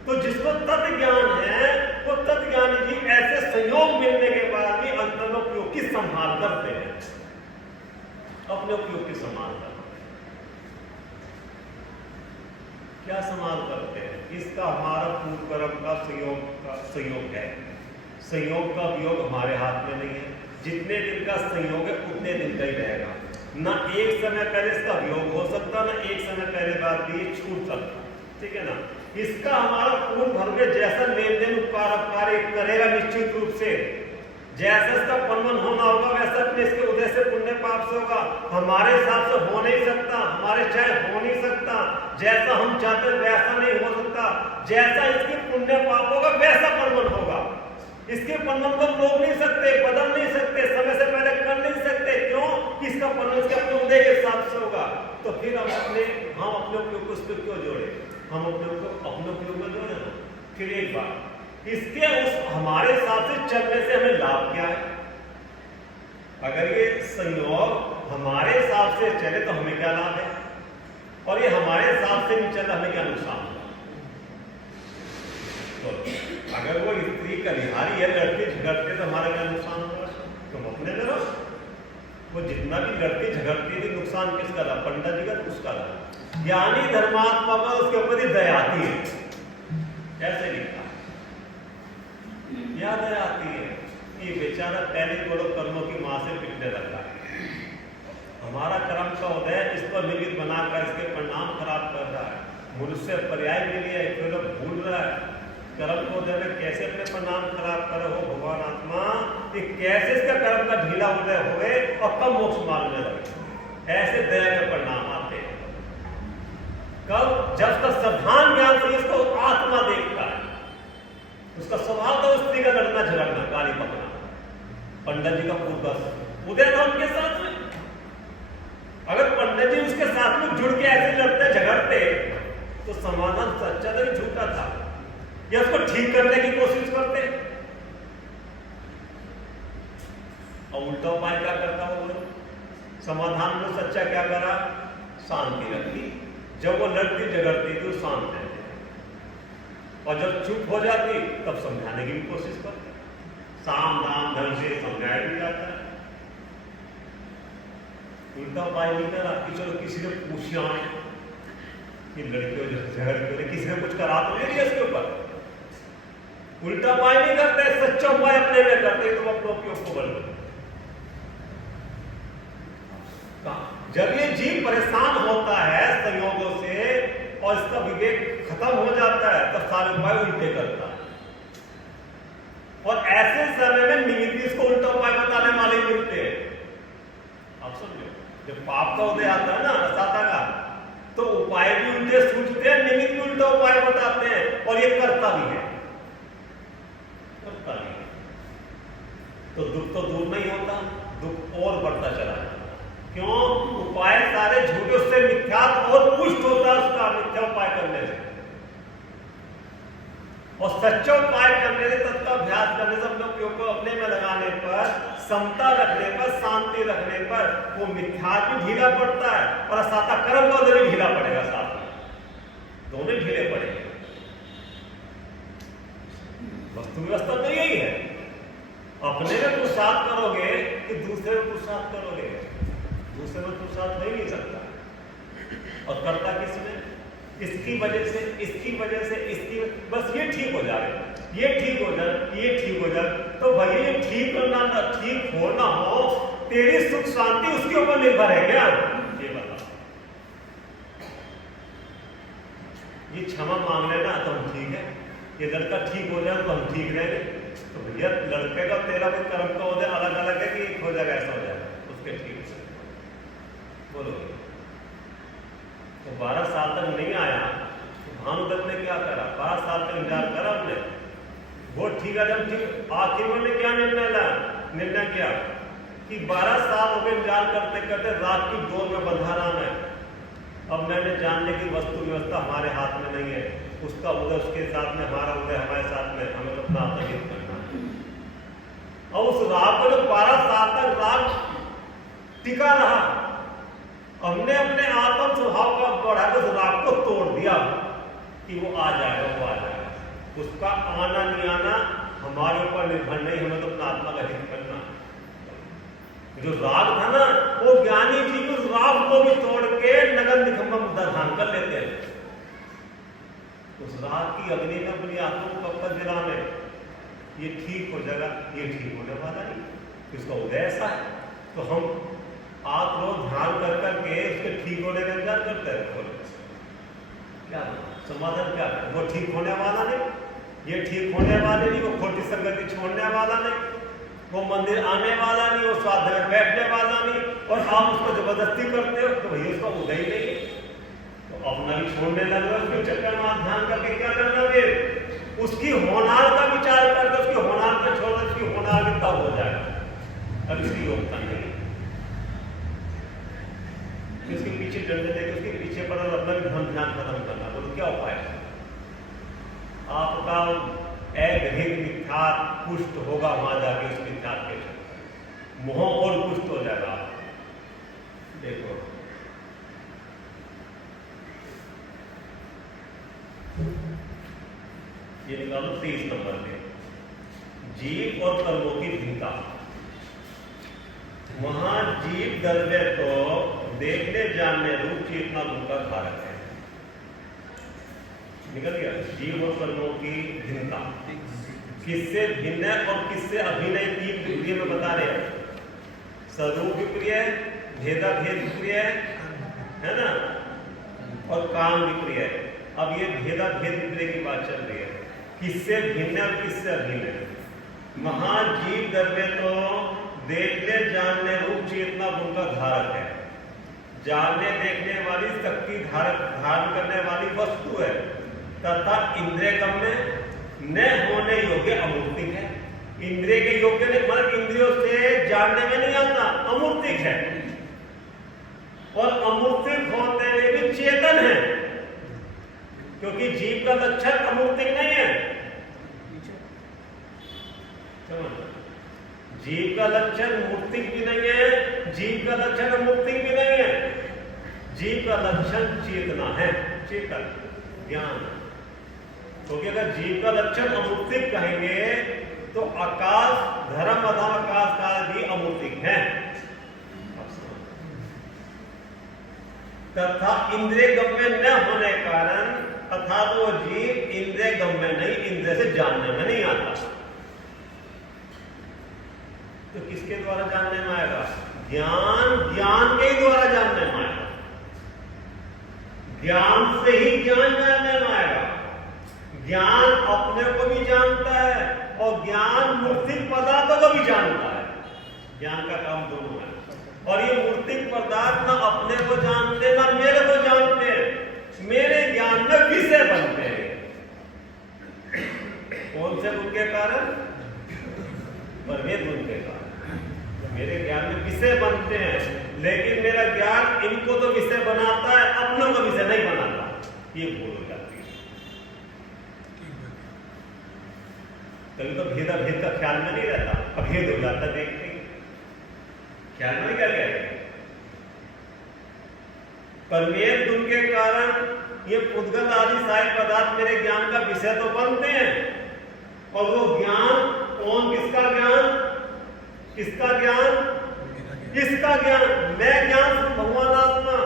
तो जिसको तत्व ज्ञान है वो तत्व ज्ञानी जी ऐसे संयोग मिलने के बाद भी अंतर उपयोग की संभाल करते हैं, अपने उपयोग की संभाल करते हैं। क्या संभाल करते हैं, इसका हमारा पूर्व कर्म का संयोग है। संयोग का वियोग हमारे हाथ में नहीं है, जितने दिन का संयोग है उतने दिन का ही रहेगा। ना एक समय पहले इसका वियोग हो सकता, ना एक समय पहले बाद भी ये छूट सकता, ठीक है ना। इसका हमारा पूर्ण भर में जैसा लेन देन उपकार करेगा निश्चित रूप से, जैसा इसका पनवन होना होगा वैसा अपने इसके उदय से पुण्य पाप से होगा। हमारे हिसाब से हो नहीं सकता, हमारे चाहे हो नहीं सकता, जैसा हम चाहते वैसा नहीं हो सकता। जैसा इसके पुण्य पाप होगा वैसा पनवन होगा। इसके पनवन को रोक नहीं सकते, बदल नहीं सकते, समय से पहले कर नहीं सकते। क्यों? कि इसका पनवन इसके अपने उदय के हिसाब से होगा। तो फिर हम अपने उपयोग को उस पर क्यों जोड़े? हम अपने उपयोग में जोड़े ना। फिर एक बात, इसके उस हमारे हिसाब से चलने से हमें लाभ क्या है? अगर ये संयोग हमारे हिसाब से चले तो हमें क्या लाभ है, और ये हमारे हिसाब से नहीं चला हमें क्या नुकसान होगा? तो अगर वो स्त्री कलिहारी है, लड़के झगड़ते तो हमारा क्या नुकसान होगा? तुम अपने में रहो। वो जितना भी लड़के झगड़ती थी, नुकसान किसका था? पंडित जी का, उसका था। ज्ञानी धर्मात्मा का उसके ऊपर ही दया आती है, ऐसे लिखा याद आती है कि बेचारा पहले करोड़ कर्मों की मां से पिटने लगा। हमारा कर्म का उदय इस पर निमित्त बनाकर इसके परिणाम खराब कर रहा है। मनुष्य पर्याय के लिए एक लोग भूल रहा है कर्म को उदय में कैसे अपने परिणाम खराब करे। हो भगवान आत्मा, कि कैसे इसका कर्म का ढीला उदय हुए और कब मोक्ष मांगने लगे। ऐसे दया के परिणाम आते हैं कब? जब उसका सावधान ज्ञान से इसको आत्मा देखता है। उसका स्वभाव था स्त्री का लड़ना झगड़ना, गाली पकड़ना। पंडित जी का पूर्वज उदय था उनके साथ में। अगर पंडित जी उसके साथ में जुड़ के ऐसे लड़ते झगड़ते तो समाधान सच्चा था कि झूठा था, या उसको ठीक करने की कोशिश करते? और उल्टा उपाय क्या करता वो? समाधान में सच्चा क्या करा? शांति रखी। जब वो लड़ती झगड़ती थी वो शांत रहती, और जब चुप हो जाती तब समझाने की भी कोशिश करती। साम दाम धन से समझाया भी जाता है। उल्टा उपाय नहीं करा कि चलो किसी ने पूछा कि लड़कियों झगड़ के किसी ने कुछ करा तो नहीं दिया इसके ऊपर। उल्टा उपाय नहीं करते, सच्चा उपाय अपने में करते। तुम अपने उपयोग को बदलो। जब ये जीव परेशान होता है संयोगों से और इसका विवेक खत्म हो जाता है तब सारे उपाय उल्टे करता है। और ऐसे समय में निमित्त इसको उल्टा उपाय बताने वाले मिलते हैं। आप समझो, जब पाप का उदय आता है ना रसाता का, तो उपाय भी उल्टे सूझते हैं, निमित्त भी उल्टा उपाय बताते हैं, और ये करता भी है। तो दुख तो दूर नहीं होता, दुख और बढ़ता चला जाता। क्यों? उपाय सारे झूठे, उससे मिथ्यात्व और पुष्ट होता है उसका मिथ्या उपाय करने से। और सच्चा उपाय करने से, तत्व अभ्यास करने से, अपने उपयोग को अपने में लगाने पर, समता रखने पर, शांति रखने पर वो मिथ्यात्व भी ढीला पड़ता है और असाता कर्म का उदय भी ढीला पड़ेगा। साथ में दोनों ढीले पड़ेंगे। वस्तु व्यवस्था तो यही है, अपने में पुरुषार्थ करोगे कि दूसरे में पुरुषार्थ करोगे? दूसरे में पुरुषार्थ हो ही नहीं सकता। और करता किसमें? इसकी वजह से, इसकी वजह से, इसकी, बस ये ठीक हो जाए, ये ठीक हो जाए, ये ठीक हो जाए। तो भाई ये ठीक होना ना ठीक हो ना हो, तेरी सुख शांति उसके ऊपर निर्भर है क्या? ये बता। ये क्षमा मांग लेना तो हम ठीक है, ये लड़का ठीक हो जाए तो हम ठीक रहेंगे। तो भैया लड़के का तेरा कोई कर्म का उदय अलग अलग है कि एक हो जाएगा, ऐसा हो जाएगा उसके ठीक से बोलो। तो 12 साल तक नहीं आया तो भानुदत्त ने क्या करा? 12 साल तक इंतजार करा हमने, वो ठीक है। जब ठीक आखिर में क्या निर्णय किया कि 12 साल हो गए इंतजार करते करते, रात की डोर में बंधा रहा मैं। अब मैंने जानने की वस्तु व्यवस्था हमारे हाथ में नहीं है, उसका उदय उसके साथ में, हमारा उदय हमारे साथ में, हमें अपना आत्महित करना है। और उस रात को जो 12 साल तक रात टिका रहा, हमने अपने आत्म स्वभाव का बढ़ा उस राग को तोड़ दिया कि वो आ जाएगा, वो आ जाएगा। उसका आना नहीं आना हमारे ऊपर निर्भर नहीं, हमें तो अपना आत्मा का हित करना। जो राग था ना, वो ज्ञानी जी उस राग को भी तोड़ के नगर निकम्मा मुद्दा धान कर लेते हैं। उस राग की अग्नि में अपनी आत्मा को कब तक जलाने? ये ठीक हो जाएगा, ये ठीक होने वाला नहीं, इसका उदय ऐसा है। तो हम आप रोज ध्यान कर करके उसके ठीक होने का इंतजार करते हैं, क्या समाधान क्या है? वो ठीक होने वाला नहीं, ये ठीक होने वाले नहीं, वो खोटी संगति छोड़ने वाला नहीं, वो मंदिर आने वाला नहीं, वो स्वाध्याय में बैठने वाला नहीं, और आप उसको जबरदस्ती करते हो तो भैया उसका उदय ही नहीं है, तो अपना भी छोड़ने लगे। उसके चक्कर में आप ध्यान करके क्या करना, फिर उसकी होनार का विचार करके उसकी होनार को छोड़, उसकी होनार भी तब हो जाएगा। अब इसकी योग्यता नहीं, उसके पीछे डंडे देकर उसके पीछे पड़ा और अपना भी ध्यान खत्म करना, तो क्या उपाय है? आपका एक मिथ्या पुष्ट होगा, वहां जाके उस मिथ्या के मोह और पुष्ट हो जाएगा। देखो ये निकालो 30 नंबर पे, जीव और कर्मों की भिन्नता। वहां जीव द्रव्य तो देखने जानने रूप चेतना गुण का कारक है, निकल गया। जीव और कर्मों की भिन्नता, किससे भिन्न है और किससे अभिनय, तीन विक्रिया में बता रहे हैं। स्वरूप विक्रिया, भेदा भेद विक्रिया है ना, और काम विक्रिया है। अब ये भेदा भेद विक्रिया की बात चल रही है, किससे भिन्न और किससे अभिन्न है। महाजीव द्रव्य तो देखने जानने रूप चेतना गुण का धारक है, जानने देखने वाली शक्ति धारण करने वाली वस्तु है, तथा इंद्रिय गम्य न होने योग्य अमूर्तिक है। इंद्रिय के योग्य नहीं, मतलब इंद्रियों से जानने में नहीं आता, अमूर्तिक है, और अमूर्तिक होते हुए भी चेतन है, क्योंकि जीव का लक्षण अमूर्तिक नहीं है। जीव का लक्षण मूर्तिक भी नहीं है, जीव का लक्षण अमूर्तिक भी नहीं है। जीव का लक्षण चेतना है, चेतन ज्ञान। क्योंकि अगर जीव का लक्षण अमूर्तिक कहेंगे तो आकाश, धर्म अधम आकाश काल भी अमूर्तिक है। तथा इंद्रिय गम्य न होने कारण, अर्थात वो जीव इंद्रिय गम्य नहीं, इंद्रिय से जानने में नहीं आता। तो किसके द्वारा जानने में आएगा? ज्ञान के द्वारा जानने में आएगा, ज्ञान से ही ज्ञान जानने में आएगा। ज्ञान अपने को भी जानता है और ज्ञान मूर्तिक पदार्थों को भी जानता है। ज्ञान का काम दोनों है, और ये मूर्तिक पदार्थ ना अपने को जानते ना मेरे को जानते हैं, मेरे ज्ञान में विषय बनते हैं। कौन से गुण के कारण? परमेश्वर गुण के कारण मेरे ज्ञान में विषय बनते हैं, लेकिन मेरा ज्ञान इनको तो विषय बनाता है, अपनों को विषय नहीं बनाता। ये भूल हो जाती है। कभी तो भेदा भेद का ख्याल में नहीं रहता, अभेद हो जाता, देखते ख्याल में क्या कहते हैं। परमेश्वर गुण के कारण ये पुद्गल आदि सारे पदार्थ मेरे ज्ञान का विषय तो बनते हैं, और वो ज्ञान कौन, किसका ज्ञान? किसका ज्ञान? इसका ज्ञान। मैं ज्ञान भगवान आत्मा,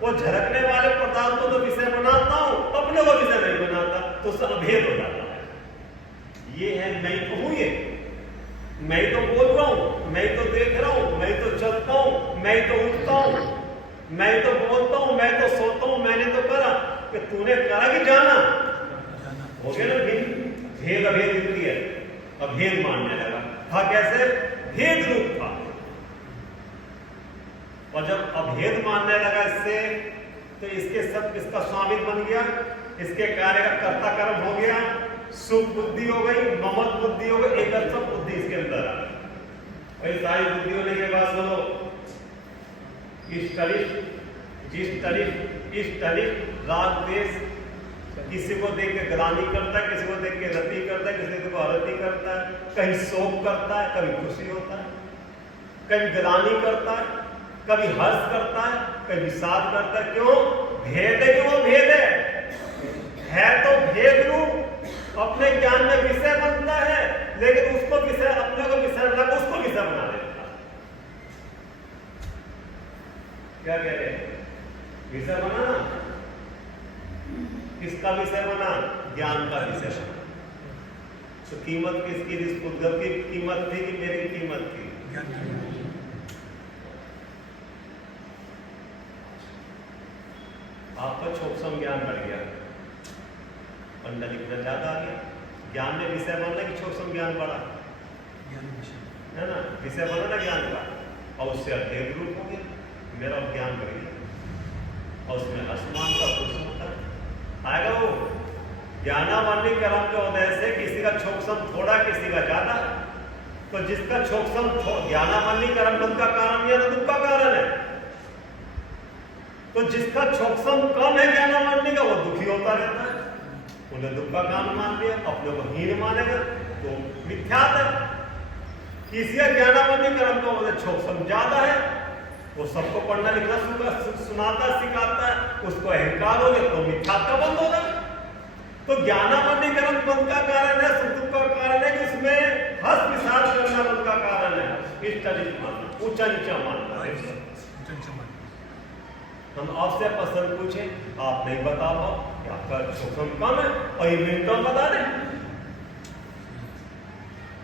वो झलकने वाले पदार्थ को तो विषय बनाता हूं, अपने को विषय नहीं बनाता, तो उससे अभेद हो जाता है। ये है मैं तो हूं, ये मैं तो बोल रहा हूं, मैं तो देख रहा हूं, मैं तो चलता हूं, मैं तो उठता हूं, मैं तो बोलता हूं, मैं तो सोता हूं, मैंने तो करा। कि तूने करा कि जाना? हो गया ना भेद अभेद विक्रिया, अभेद मानने लगा था। कैसे? भेद रूप था, और जब अभेद मानने लगा इससे, तो इसके सब किसका स्वामित्व बन गया, इसके कार्य का कर्ता कर्म हो गया, सुख बुद्धि हो गई, ममत बुद्धि हो गई, एकत्व बुद्धि इसके अंदर आ गई। और सारी बुद्धि होने के बाद सुनो, इष्ट राग द्वेष, किसी को देख के ग्लानि करता है, किसी को देख के रति करता है, किसी को अरति करता है, कहीं शोक करता है, कभी खुशी होता है, कभी ग्लानि करता है, कभी हर्ष करता है, कभी विषाद करता है। क्यों? भेद है, क्यों भेद है तो भेद रूप अपने ज्ञान में विषय बनता है, लेकिन उसको विषय, अपने को विषय बना, उसको विषय बना देता है। क्या कह रहे हैं? विषय बना, किसका विषय बना? ज्ञान का विषय बना। तो कीमत किसकी? इस पुद्गल की कीमत थी कि मेरी कीमत थी? आपका छोकसम ज्ञान बढ़ गया, पढ़ना लिखना ज्यादा आ गया, ज्ञान में विषय बनना कि छोकसम ज्ञान बढ़ा, ज्ञान विषय है ना, विषय बना ना ज्ञान का, और उससे अध्ययन रूप हो गया, मेरा ज्ञान बढ़ गया, और उसमें आसमान का पुरुष होता आएगा वो ज्ञानावली कर्म के उदय से किसी का छोकसम थोड़ा किसी का ज्यादा, तो जिसका छोकसम ज्ञानावली कर्म बंध का कारण या दुख का कारण है, तो जिसका छोकसम कम है ज्ञानावली का वो दुखी होता रहता है, उन्हें दुख का कारण मान लिया, अपने को हीन मानेगा तो मिथ्यात है। किसी का ज्ञानावली कर्म का उदय छोकसम ज्यादा है, वो सबको पढ़ना लिखना सुनाता सिखाता है, उसको अहंकार हो गया तो मिथ्यात का बंध होगा। तो ज्ञानावली कर्म बंध का कारण है, सुख दुख का कारण है कि उसमें हंस विचार करना बंध का कारण है, इष्ट अनिष्ट मानना, ऊंचा नीचा मानना। हम आपसे प्रश्न पूछे, आप नहीं बता पाओ कि आपका छोकसम कम है और ये मिनटों बता दें।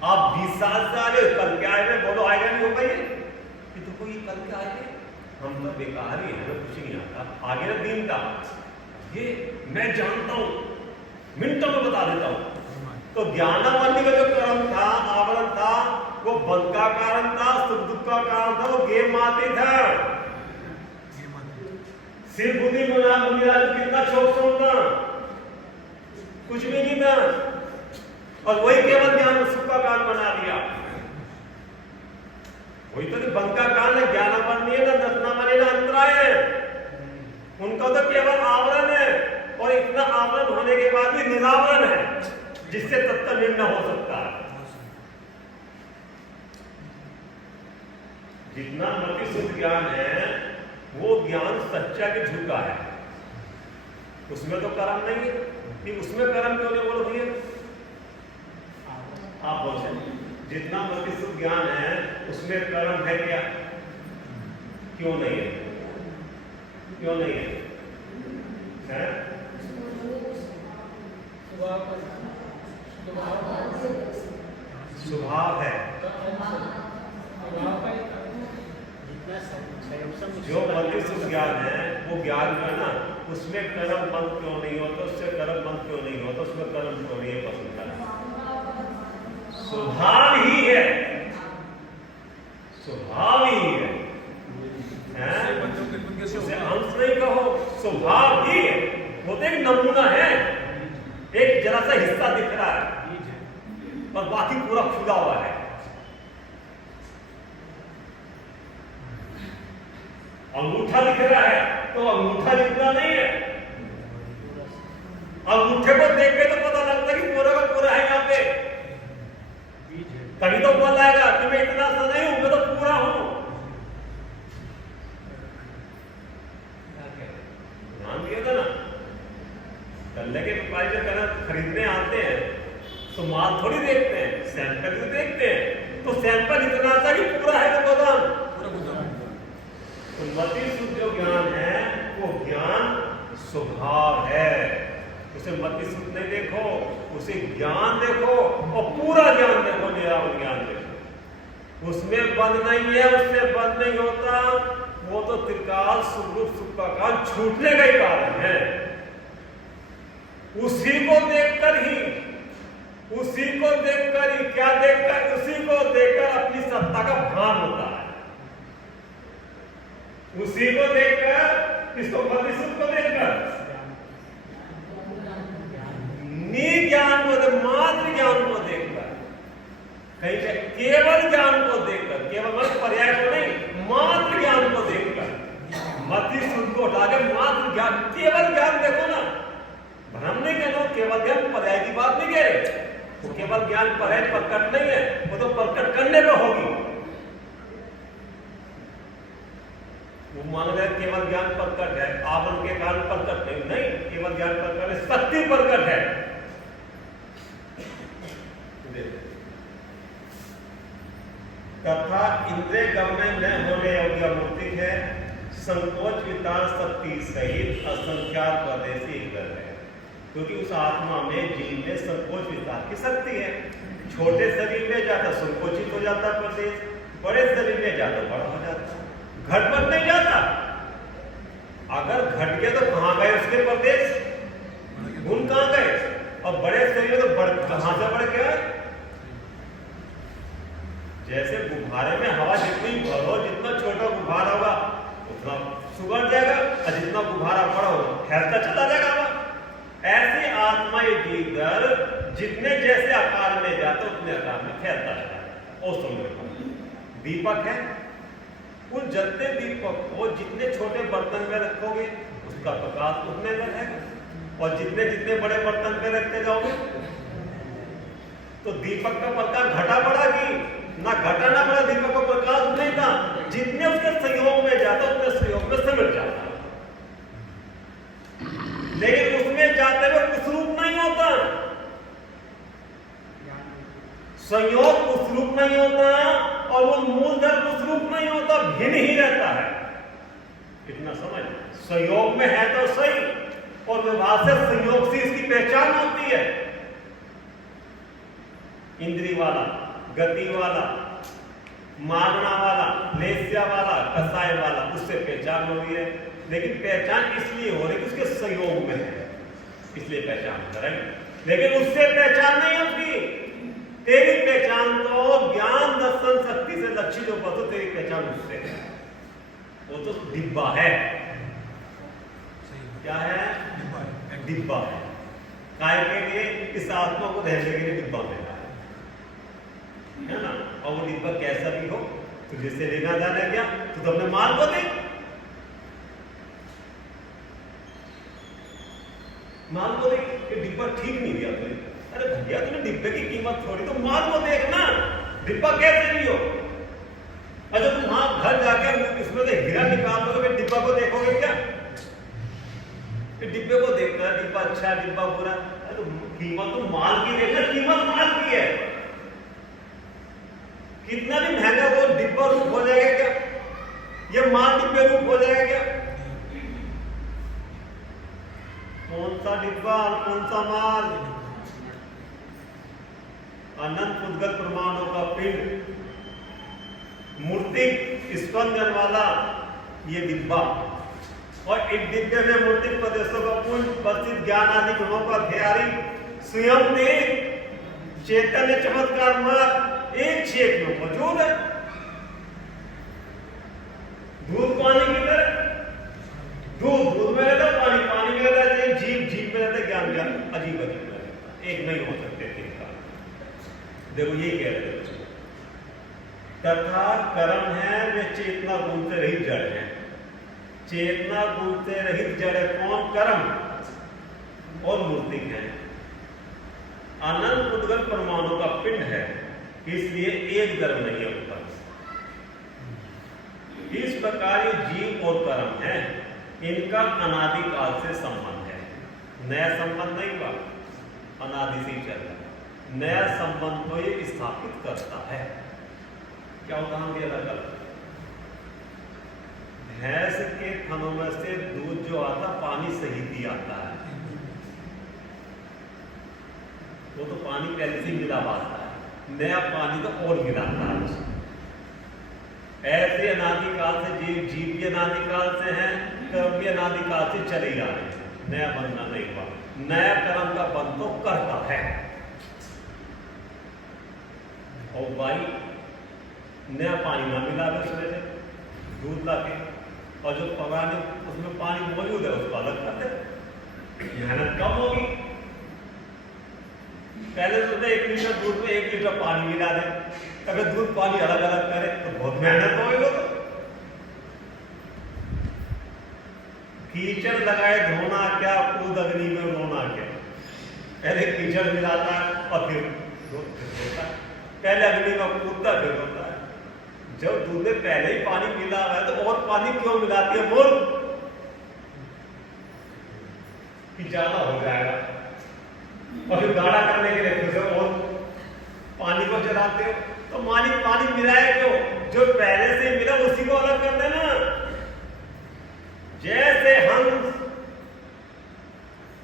आप 20 साल से आ रहे हो, कल क्या आएगा बोलो, आएगा नहीं हो पाइए कि तो कोई कल क्या आएगा, हम तो बेकार ही है, कुछ नहीं आता, आगे ना दिन का ये मैं जानता हूं, मिनटों में बता देता हूं। तो ज्ञानावली का जो कर्म था, आवरण था, वो बंध का कारण था, सुख दुख का कारण था, वो गेम माते था। सिर्फ बुद्धि मुनिराज कितना छोकसम था, कुछ भी नहीं था, और वही केवल ज्ञान सुख का कारण बना दिया। वही तो बंध का कारण है, ज्ञानावली है ना, दर्शनावली ना, अंतराय है, उनका तो केवल आवरण है, और इतना आवरण होने के बाद भी निरावरण है, जिससे तत्व निर्णय हो सकता है। जितना मति शुद्ध ज्ञान है वो ज्ञान सच्चा के झूठा है, उसमें तो कर्म नहीं है, कि उसमें कर्म क्यों नहीं बोलो भैया, आप बोल सकते। जितना मति शुद्ध ज्ञान है उसमें कर्म है क्या, क्यों नहीं है, क्यों नहीं है, है? स्वभाव है, जो मति शुद्ध ज्ञान है वो ज्ञान का ना, उसमें कर्म बंद क्यों नहीं होता, उससे कर्म बंद क्यों नहीं होता, उसमें कर्म क्यों नहीं है, पसंद करना स्वभाव ही है, स्वभाव ही है, उसे अंश नहीं कहो, स्वभाव ही है, वो तो एक नमूना है, एक जरा सा हिस्सा दिख रहा है और बाकी पूरा खुला हुआ है। अंगूठा दिख रहा है तो अंगूठा दिखना नहीं है, अंगूठे को देख के तो पता लगता है कि पूरा का पूरा है यहाँ पे, तभी तो बोल आएगा कि मैं इतना सा नहीं हूं, मैं तो पूरा हूं। ध्यान दिया था ना, गल्ले के व्यापारी जब खरीदने आते हैं तो माल थोड़ी देखते हैं, सैंपल भी देखते हैं, तो सैंपल इतना सा कि पूरा है तो गोदाम। तो मति शुद्ध जो ज्ञान है वो ज्ञान स्वभाव है, उसे मति शुद्ध नहीं देखो, उसे ज्ञान देखो और पूरा ज्ञान देखो, निरावरण ज्ञान देखो, उसमें बंद नहीं है, उससे बंद नहीं होता, वो तो त्रिकाल सुख सुख का काल छूटने का ही कारण है। उसी को देखकर ही, उसी को देखकर ही, क्या देखकर, उसी को देखकर अपनी सत्ता का भान होता है, उसी को देखकर, किसको, मति शुद्ध को देखकर, ज्ञान को, मात्र ज्ञान को देखकर, कहीं से केवल ज्ञान को देखकर, केवल पर्याय को नहीं, मात्र ज्ञान को देखकर, मति शुद्ध को उठा के मात्र ज्ञान, केवल ज्ञान देखो ना, भ्रम नहीं करो, केवल ज्ञान पर्याय की बात नहीं कह रहे, वो केवल ज्ञान पर्याय प्रकट नहीं है, वो तो प्रकट करने पे होगी। वो मान रहे केवल ज्ञान प्रकट है, आवरण के कारण प्रकट नहीं, नहीं, केवल ज्ञान प्रकट है, शक्ति प्रकट है। तथा इंद्रिय गम्य न होने योग्य मूर्ति है, संकोच वितान शक्ति सहित असंख्यात प्रदेशी ग्रह है, क्योंकि उस आत्मा में, जीव में संकोच वितान की शक्ति है। छोटे शरीर में जाता संकोचित हो जाता प्रदेश, बड़े शरीर में जाता बड़ा हो जाता, घटपट नहीं जाता, अगर घट गया तो कहां गए उसके प्रदेश, गुण कहां गए? और बड़े शरीर तो कहां से बढ़ के आए? जैसे गुब्बारे में हवा जितनी भरो, जितना छोटा गुब्बारा होगा उतना सुगड़ जाएगा, और जितना गुब्बारा बड़ा होगा फैलता चला जाएगा हवा। ऐसे आत्मा ये दीगर जितने जैसे आकार में जाता उतने आकार में फैलता चला जाएगा। और समझो दीपक है, उन जलते दीपक को जितने छोटे बर्तन में रखोगे उसका प्रकाश उतने में रहेगा, और जितने जितने बड़े बर्तन में रखते जाओगे तो दीपक का प्रकाश घटा बढ़ा कि ना घटा ना बढ़ा, दीपक का प्रकाश नहीं था। जितने उसके सहयोग में जाता उतने सहयोग में सिमट जाता, लेकिन उसमें जाते हुए उस रूप नहीं होता, संयोग उस रूप नहीं होता, और वो मूलधन उस रूप नहीं होता, भिन्न ही रहता है। इतना समझ, संयोग में है तो सही, और विभाग से संयोग से इसकी पहचान होती है। इंद्री वाला, गति वाला, मागना वाला, लेस्या वाला, कसाय वाला, उससे पहचान हो रही है। लेकिन पहचान इसलिए हो रही है कि उसके संयोग में है, इसलिए पहचान करेंगे, लेकिन उससे पहचान नहीं होती। तेरी पहचान तो ज्ञान दर्शन शक्ति से लक्षित हो पाते, तेरी पहचान उससे है। वो तो डिब्बा है। क्या है? डिब्बा है। काय के लिए? इस आत्मा को रहने के लिए डिब्बा मिला है ना। और वो डिब्बा कैसा भी हो, तो जिससे लेना जाना क्या, तो तुमने माल को दे, माल को देख कि डिब्बा ठीक नहीं दिया तुमने। अरे भैया तुमने डिब्बे की कीमत थोड़ी, तो माल को देखना, डिब्बा कैसे लियो। अच्छा तुम वहां घर जाके इसमें से हीरा निकाल दो, तो डिब्बा को देखोगे क्या? डिब्बे को देखना, डिब्बा अच्छा है, डिब्बा बुरा। अरे तो कीमत तो माल की देखना, कीमत माल की है। कितना भी महंगा वो डिब्बा रूप हो जाएगा क्या? ये माल डिब्बे रूप हो जाएगा क्या? कौन सा डिब्बा और कौन सा माल? अनंत उद्गत प्रमाणों का पिंड, मूर्ति स्पंदन वाला ये डिब्बा, और एक डिब्बे में मूर्ति प्रदेशों का पुण्य उपस्थित ज्ञान आदि गुणों का ध्यारी स्वयं ने चैतन्य चमत्कार मार्ग एक क्षेत्र में मौजूद है। दूध पानी की तरह, दूध दूध में रहता, पानी पानी में रहता है, जीव जीव में रहता, ज्ञान ज्ञान अजीब अजीब में रहता, एक नहीं हो सकते तीन का। देखो ये कह रहे हैं, तथा कर्म है वे चेतना गुण से रहित जड़ है। चेतना गुण से रहित जड़ है कौन? कर्म और मूर्ति है। अनंत उद्गत परमाणु का पिंड है, इसलिए एक कर्म नहीं होता। इस प्रकार ये जीव और कर्म है, इनका अनादिकाल से संबंध है। नया संबंध नहीं हुआ, अनादि से ही चल रहा। नया संबंध को ये स्थापित करता है। क्या उदाहरण दिया था कल? भैंस के थनों में से दूध जो आता, पानी सहित ही आता है। वो तो पानी पहले से मिला आता है, नया पानी तो और मिलाता है। ऐसे अनादिकाल से जीव, जीव भी अनादिकाल से है, कर्म भी अनादिकाल से चले जा रहे हैं। नया बनना नहीं हुआ, नया कर्म का बंध तो करता है। और भाई नया पानी ना मिला उसमें से दूध लाके, और जो पकाने उसमें पानी मौजूद है उसको अलग कर दे, मेहनत कम होगी। पहले तो 1 लीटर दूध में 1 लीटर पानी मिला दे, अगर दूध पानी अलग अलग करे तो बहुत मेहनत होगी। तो कीचड़ लगाए धोना क्या, कूद अग्नि में रोना क्या। पहले कीचड़ मिलाता है और फिर धोता है, पहले अग्नि में कूदता फिर होता है। जब दूध में पहले ही पानी मिला हुआ है तो और पानी क्यों मिलाती है? बोल कि ज्यादा हो जाएगा, और फिर गाढ़ा करने के लिए फिर और पानी को चलाते हो, तो पानी मिलाए क्यों? जो पहले से मिला उसी को अलग कर देना। जैसे हंस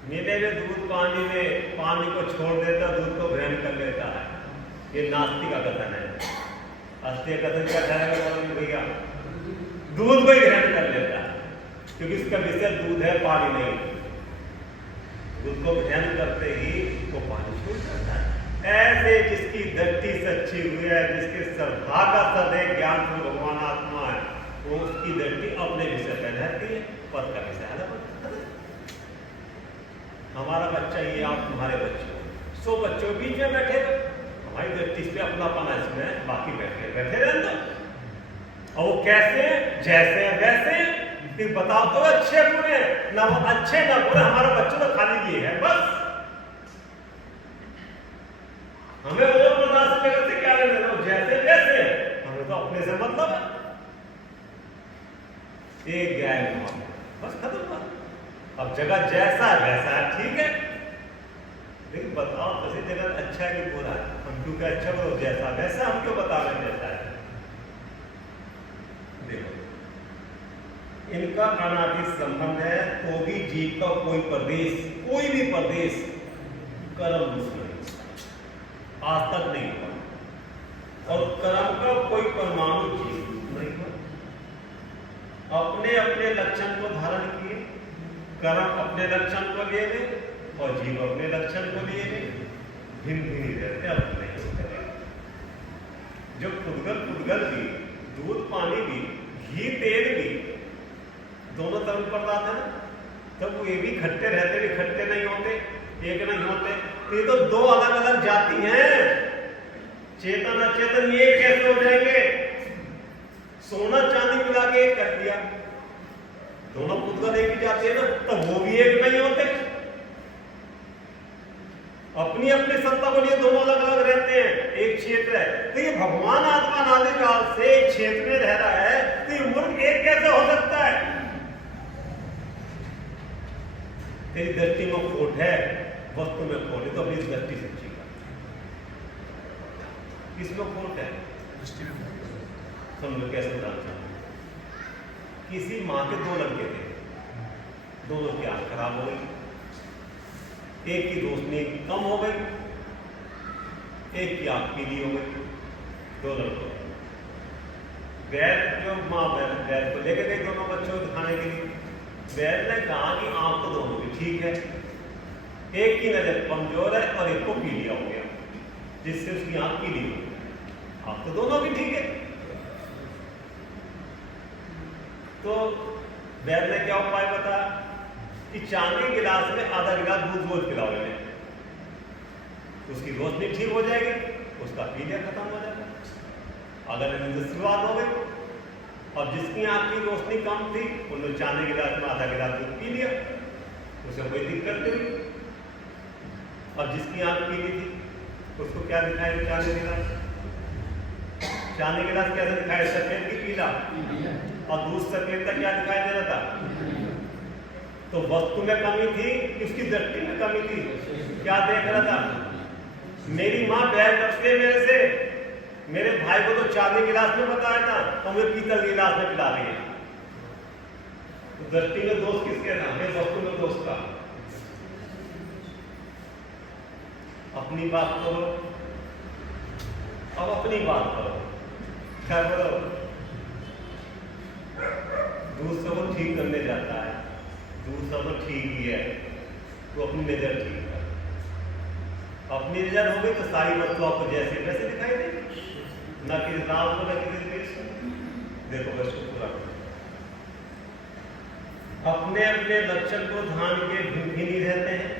मिले हुए दूध पानी में पानी को छोड़ देता, दूध को ग्रहण कर लेता है। ये नास्तिक का कथन है। अस्तिक कथन क्या है भैया? दूध को ही ग्रहण कर लेता है। क्योंकि इसका विषय दूध है, पानी नहीं। दूध को ग्रहण करते ही वो पानी छोड़ जाता है। ऐसे जिसकी दृष्टि सच्ची हुई है, जिसके सद्भाव का सदैव ज्ञान से भगवान आत्मा है, वो उसकी दृष्टि अपने विषय पर रहती है, पद का विषय अलग होता है। हमारा बच्चा ये, आप तुम्हारे बच्चे हो, 100 बच्चों बीच में बैठे, हमारी दृष्टि पे अपनापन है, इसमें बाकी बैठे रहने दो। और वो कैसे, जैसे वैसे, फिर बताओ तो अच्छे बुरे, ना वो अच्छे ना बुरे, हमारा बच्चा तो खाली ये है बस। हमें और बर्दाश्त जगत से क्या लेना, जैसे वैसे, हमें तो अपने से मतलब है। एक गैर बस खत्म बात। अब जगत जैसा है वैसा है, ठीक है, लेकिन बताओ कैसे जगत अच्छा है कि बुरा है? हम क्यों क्या अच्छा बोलो, जैसा वैसा, हम क्यों बता रहे जैसा है? देखो, इनका अनादि संबंध है, तो भी जीव का कोई प्रदेश, कोई भी प्रदेश कर्म दुश्मन आज तक नहीं हुआ, और कर्म का कोई परमाणु जीव नहीं हुआ। अपने अपने लक्षण को धारण किए, कर्म अपने लक्षण को लिए गए और जीव अपने लक्षण को लिए गए, भिन्न भिन्न रहते, अब नहीं होते। जो पुद्गल भी, दूध पानी भी, घी तेल भी दोनों तरह पदार्थ है ना, तब वो ये भी खट्टे रहते भी खट्टे नहीं होते, एक नहीं होते। तो ये तो दो अलग अलग जाति हैं। चेतन अचेतन ये कैसे हो जाएंगे? सोना चांदी मिला के एक कर दिया, दोनों पुद्गल एक ही जाती है ना, तो वो भी एक नहीं होते। अपनी अपनी सत्ता को लिए दोनों अलग अलग रहते हैं, एक क्षेत्र है। तो ये भगवान आत्मा नादि काल से एक क्षेत्र में रह रहा है, तो ये मूर्ख एक कैसे हो सकता है? तेरी दृष्टि में खोट है, वस्तु में खोट है, तो अपनी दृष्टि सच्ची कर। किसमें खोट है? दृष्टि में समझो कैसे बताना। किसी माँ के 2 लड़के थे, दोनों की आंख खराब हो गई, एक की रोशनी कम हो गई, एक की आंख पीली हो गई। 2 लड़कों, वैद्य जो माँ वैद्य को लेकर गई दोनों बच्चों को दिखाने के लिए। वैद्य ने कहा कि आंख तो दोनों की ठीक है, एक की नजर कमजोर है और एक को पीलिया हो गया, जिससे उसकी आंख पीली हो गई। आंख तो दोनों की ठीक है। तो वैद्य ने क्या उपाय बताया कि चांदी के गिलास में आधा गिलास दूध रोज पिलाओ इन्हें, उसकी रोशनी ठीक हो जाएगी, उसका पीलिया खत्म हो जाएगा। अगर इनसे शुरुआत हो गई, और जिसकी आंख की रोशनी कम थी उन्होंने चांदी के गिलास में आधा गिलास दूध पी लिया, उसे कोई दिक्कत नहीं। और जिसकी आंख पीली थी उसको क्या दिखाई? चांदी गिलास। चांदी गिलास कैसे दिखाई? सफेद की पीला, और दूध सफेद का क्या दिखाई दे रहा था? तो वस्तु में कमी थी कि उसकी दृष्टि में कमी थी? क्या देख रहा था? मेरी माँ बैर करती है मेरे से, मेरे भाई को तो चांदी गिलास में बताया था, तो मुझे पीतल गिलास में पिला रही है। तो दृष्टि में दोष किसके था? मेरे वस्तु में दोष का। अपनी बात करो, अब अपनी बात करो, क्या करो? दूसरों को ठीक करने जाता है, दूसरा तो ठीक ही है, तो अपनी नजर ठीक कर। अपनी नजर हो गई तो सारी वस्तु आपको जैसे वैसे दिखाई देगी, न किसी राम को न किसी देश को। देखो बस पूरा अपने अपने लक्षण को ध्यान के भिन्न रहते हैं।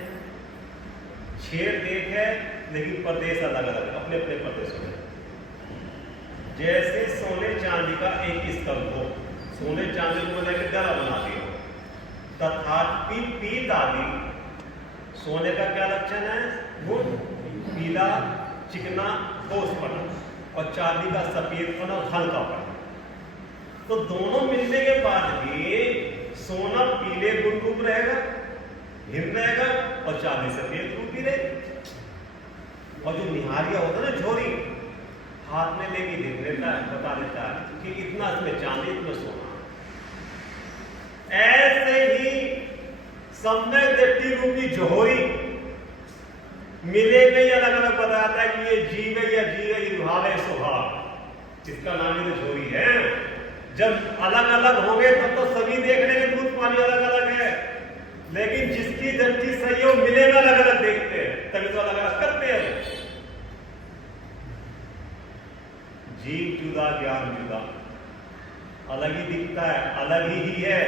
क्षेत्र एक है लेकिन प्रदेश अलग अलग, अपने अपने प्रदेशों में। जैसे सोने चांदी का एक स्तंभ हो, सोने चांदी को लेकर गला बनाती हो, तथापि पीत आदि सोने का क्या लक्षण है? गुण, पीला, चिकना, ठोसपना, और चांदी का सफेदपना, हल्कापना। तो दोनों मिलने के बाद भी सोना पीले गुण रूप रहेगा, हिम रहेगा, और चांदी सफेद रूप ही रहेगी। और जो निहारिया होता है ना, झोरी हाथ में लेके देख लेता है, बता देता है कि इतना इसमें चांदी, इतना सोना। ऐसे ही सम्यक दृष्टि रूपी जोहरी मिले में अलग अलग बताता है कि ये जीव है या जीव है, ये भाव है, स्वभाव। इसका नाम ही तो जोहरी है। जब अलग अलग होंगे तब तो सभी देख लेंगे दूध पानी अलग अलग है, लेकिन जिसकी दृष्टि सही हो मिले में अलग अलग देखते हैं, तभी तो अलग अलग करते हैं। जीव जुदा ज्ञान जुदा, अलग ही दिखता है, अलग ही है,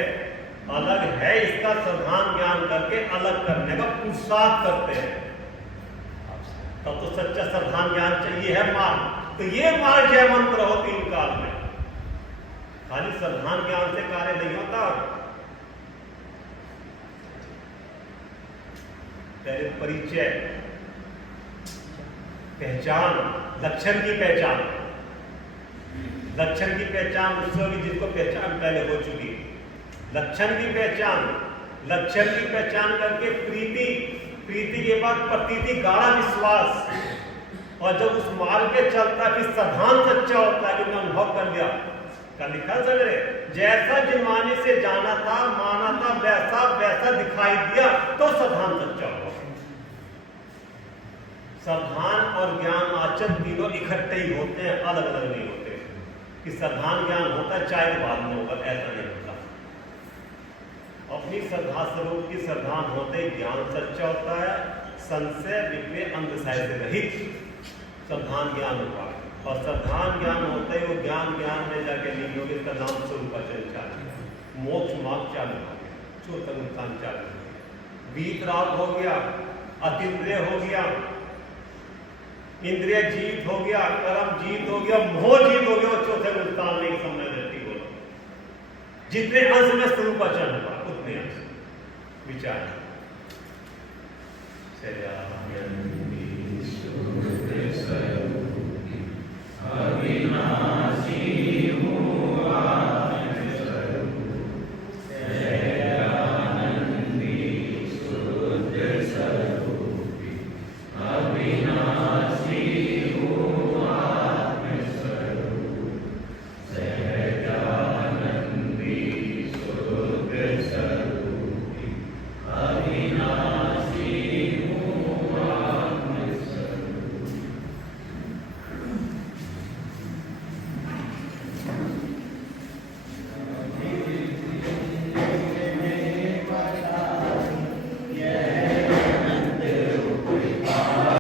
अलग है इसका सावधान ज्ञान करके अलग करने का पुरुषार्थ करते हैं। तब तो सच्चा सावधान ज्ञान चाहिए है मार्ग। तो ये मार्ग जय मंत्र हो 3 काल में, खाली सावधान ज्ञान से कार्य नहीं होता। पहले परिचय, पहचान, लक्षण की पहचान, लक्षण की पहचान उससे होगी जिसको पहचान पहले हो चुकी। लक्षण की पहचान, लक्षण की पहचान करके प्रीति, प्रीति के बाद प्रतीति, गाढ़ा विश्वास, और जब उस मार्ग पे चलता है फिर सावधान सच्चा होता है कि मैं अनुभव कर लिया। का लिखा सगरे जैसा जिनवानी से जाना था माना था वैसा वैसा दिखाई दिया तो सावधान सच्चा हुआ। सावधान और ज्ञान आचरण तीनों इकट्ठे ही होते हैं, अलग अलग नहीं होते। कि सावधान ज्ञान होता है चाहे बाद में होगा, ऐसा नहीं होता। अपनी श्रद्धा स्वरूप की सावधान होते ज्ञान सच्चा होता है, संशय विषय अंधसाय से रहित सावधान ज्ञान होता है। और सावधान ज्ञान होते ही वो ज्ञान में जाके नहीं होगी, इसका नाम स्वरूपाचरण चालू, मोक्ष मार्ग चालू हो गया, चौथा नुकसान चालू हो गया, वीतराग हो गया, अतिद्रिय हो गया, इंद्रिय जीत हो गया, कर्म जीत हो गया, मोह जीत हो गया, और चौथे नुकसान नहीं समझ दृष्टि बोलो। जितने अंश में स्वरूपाचरण हुआ उतने अंश विचार।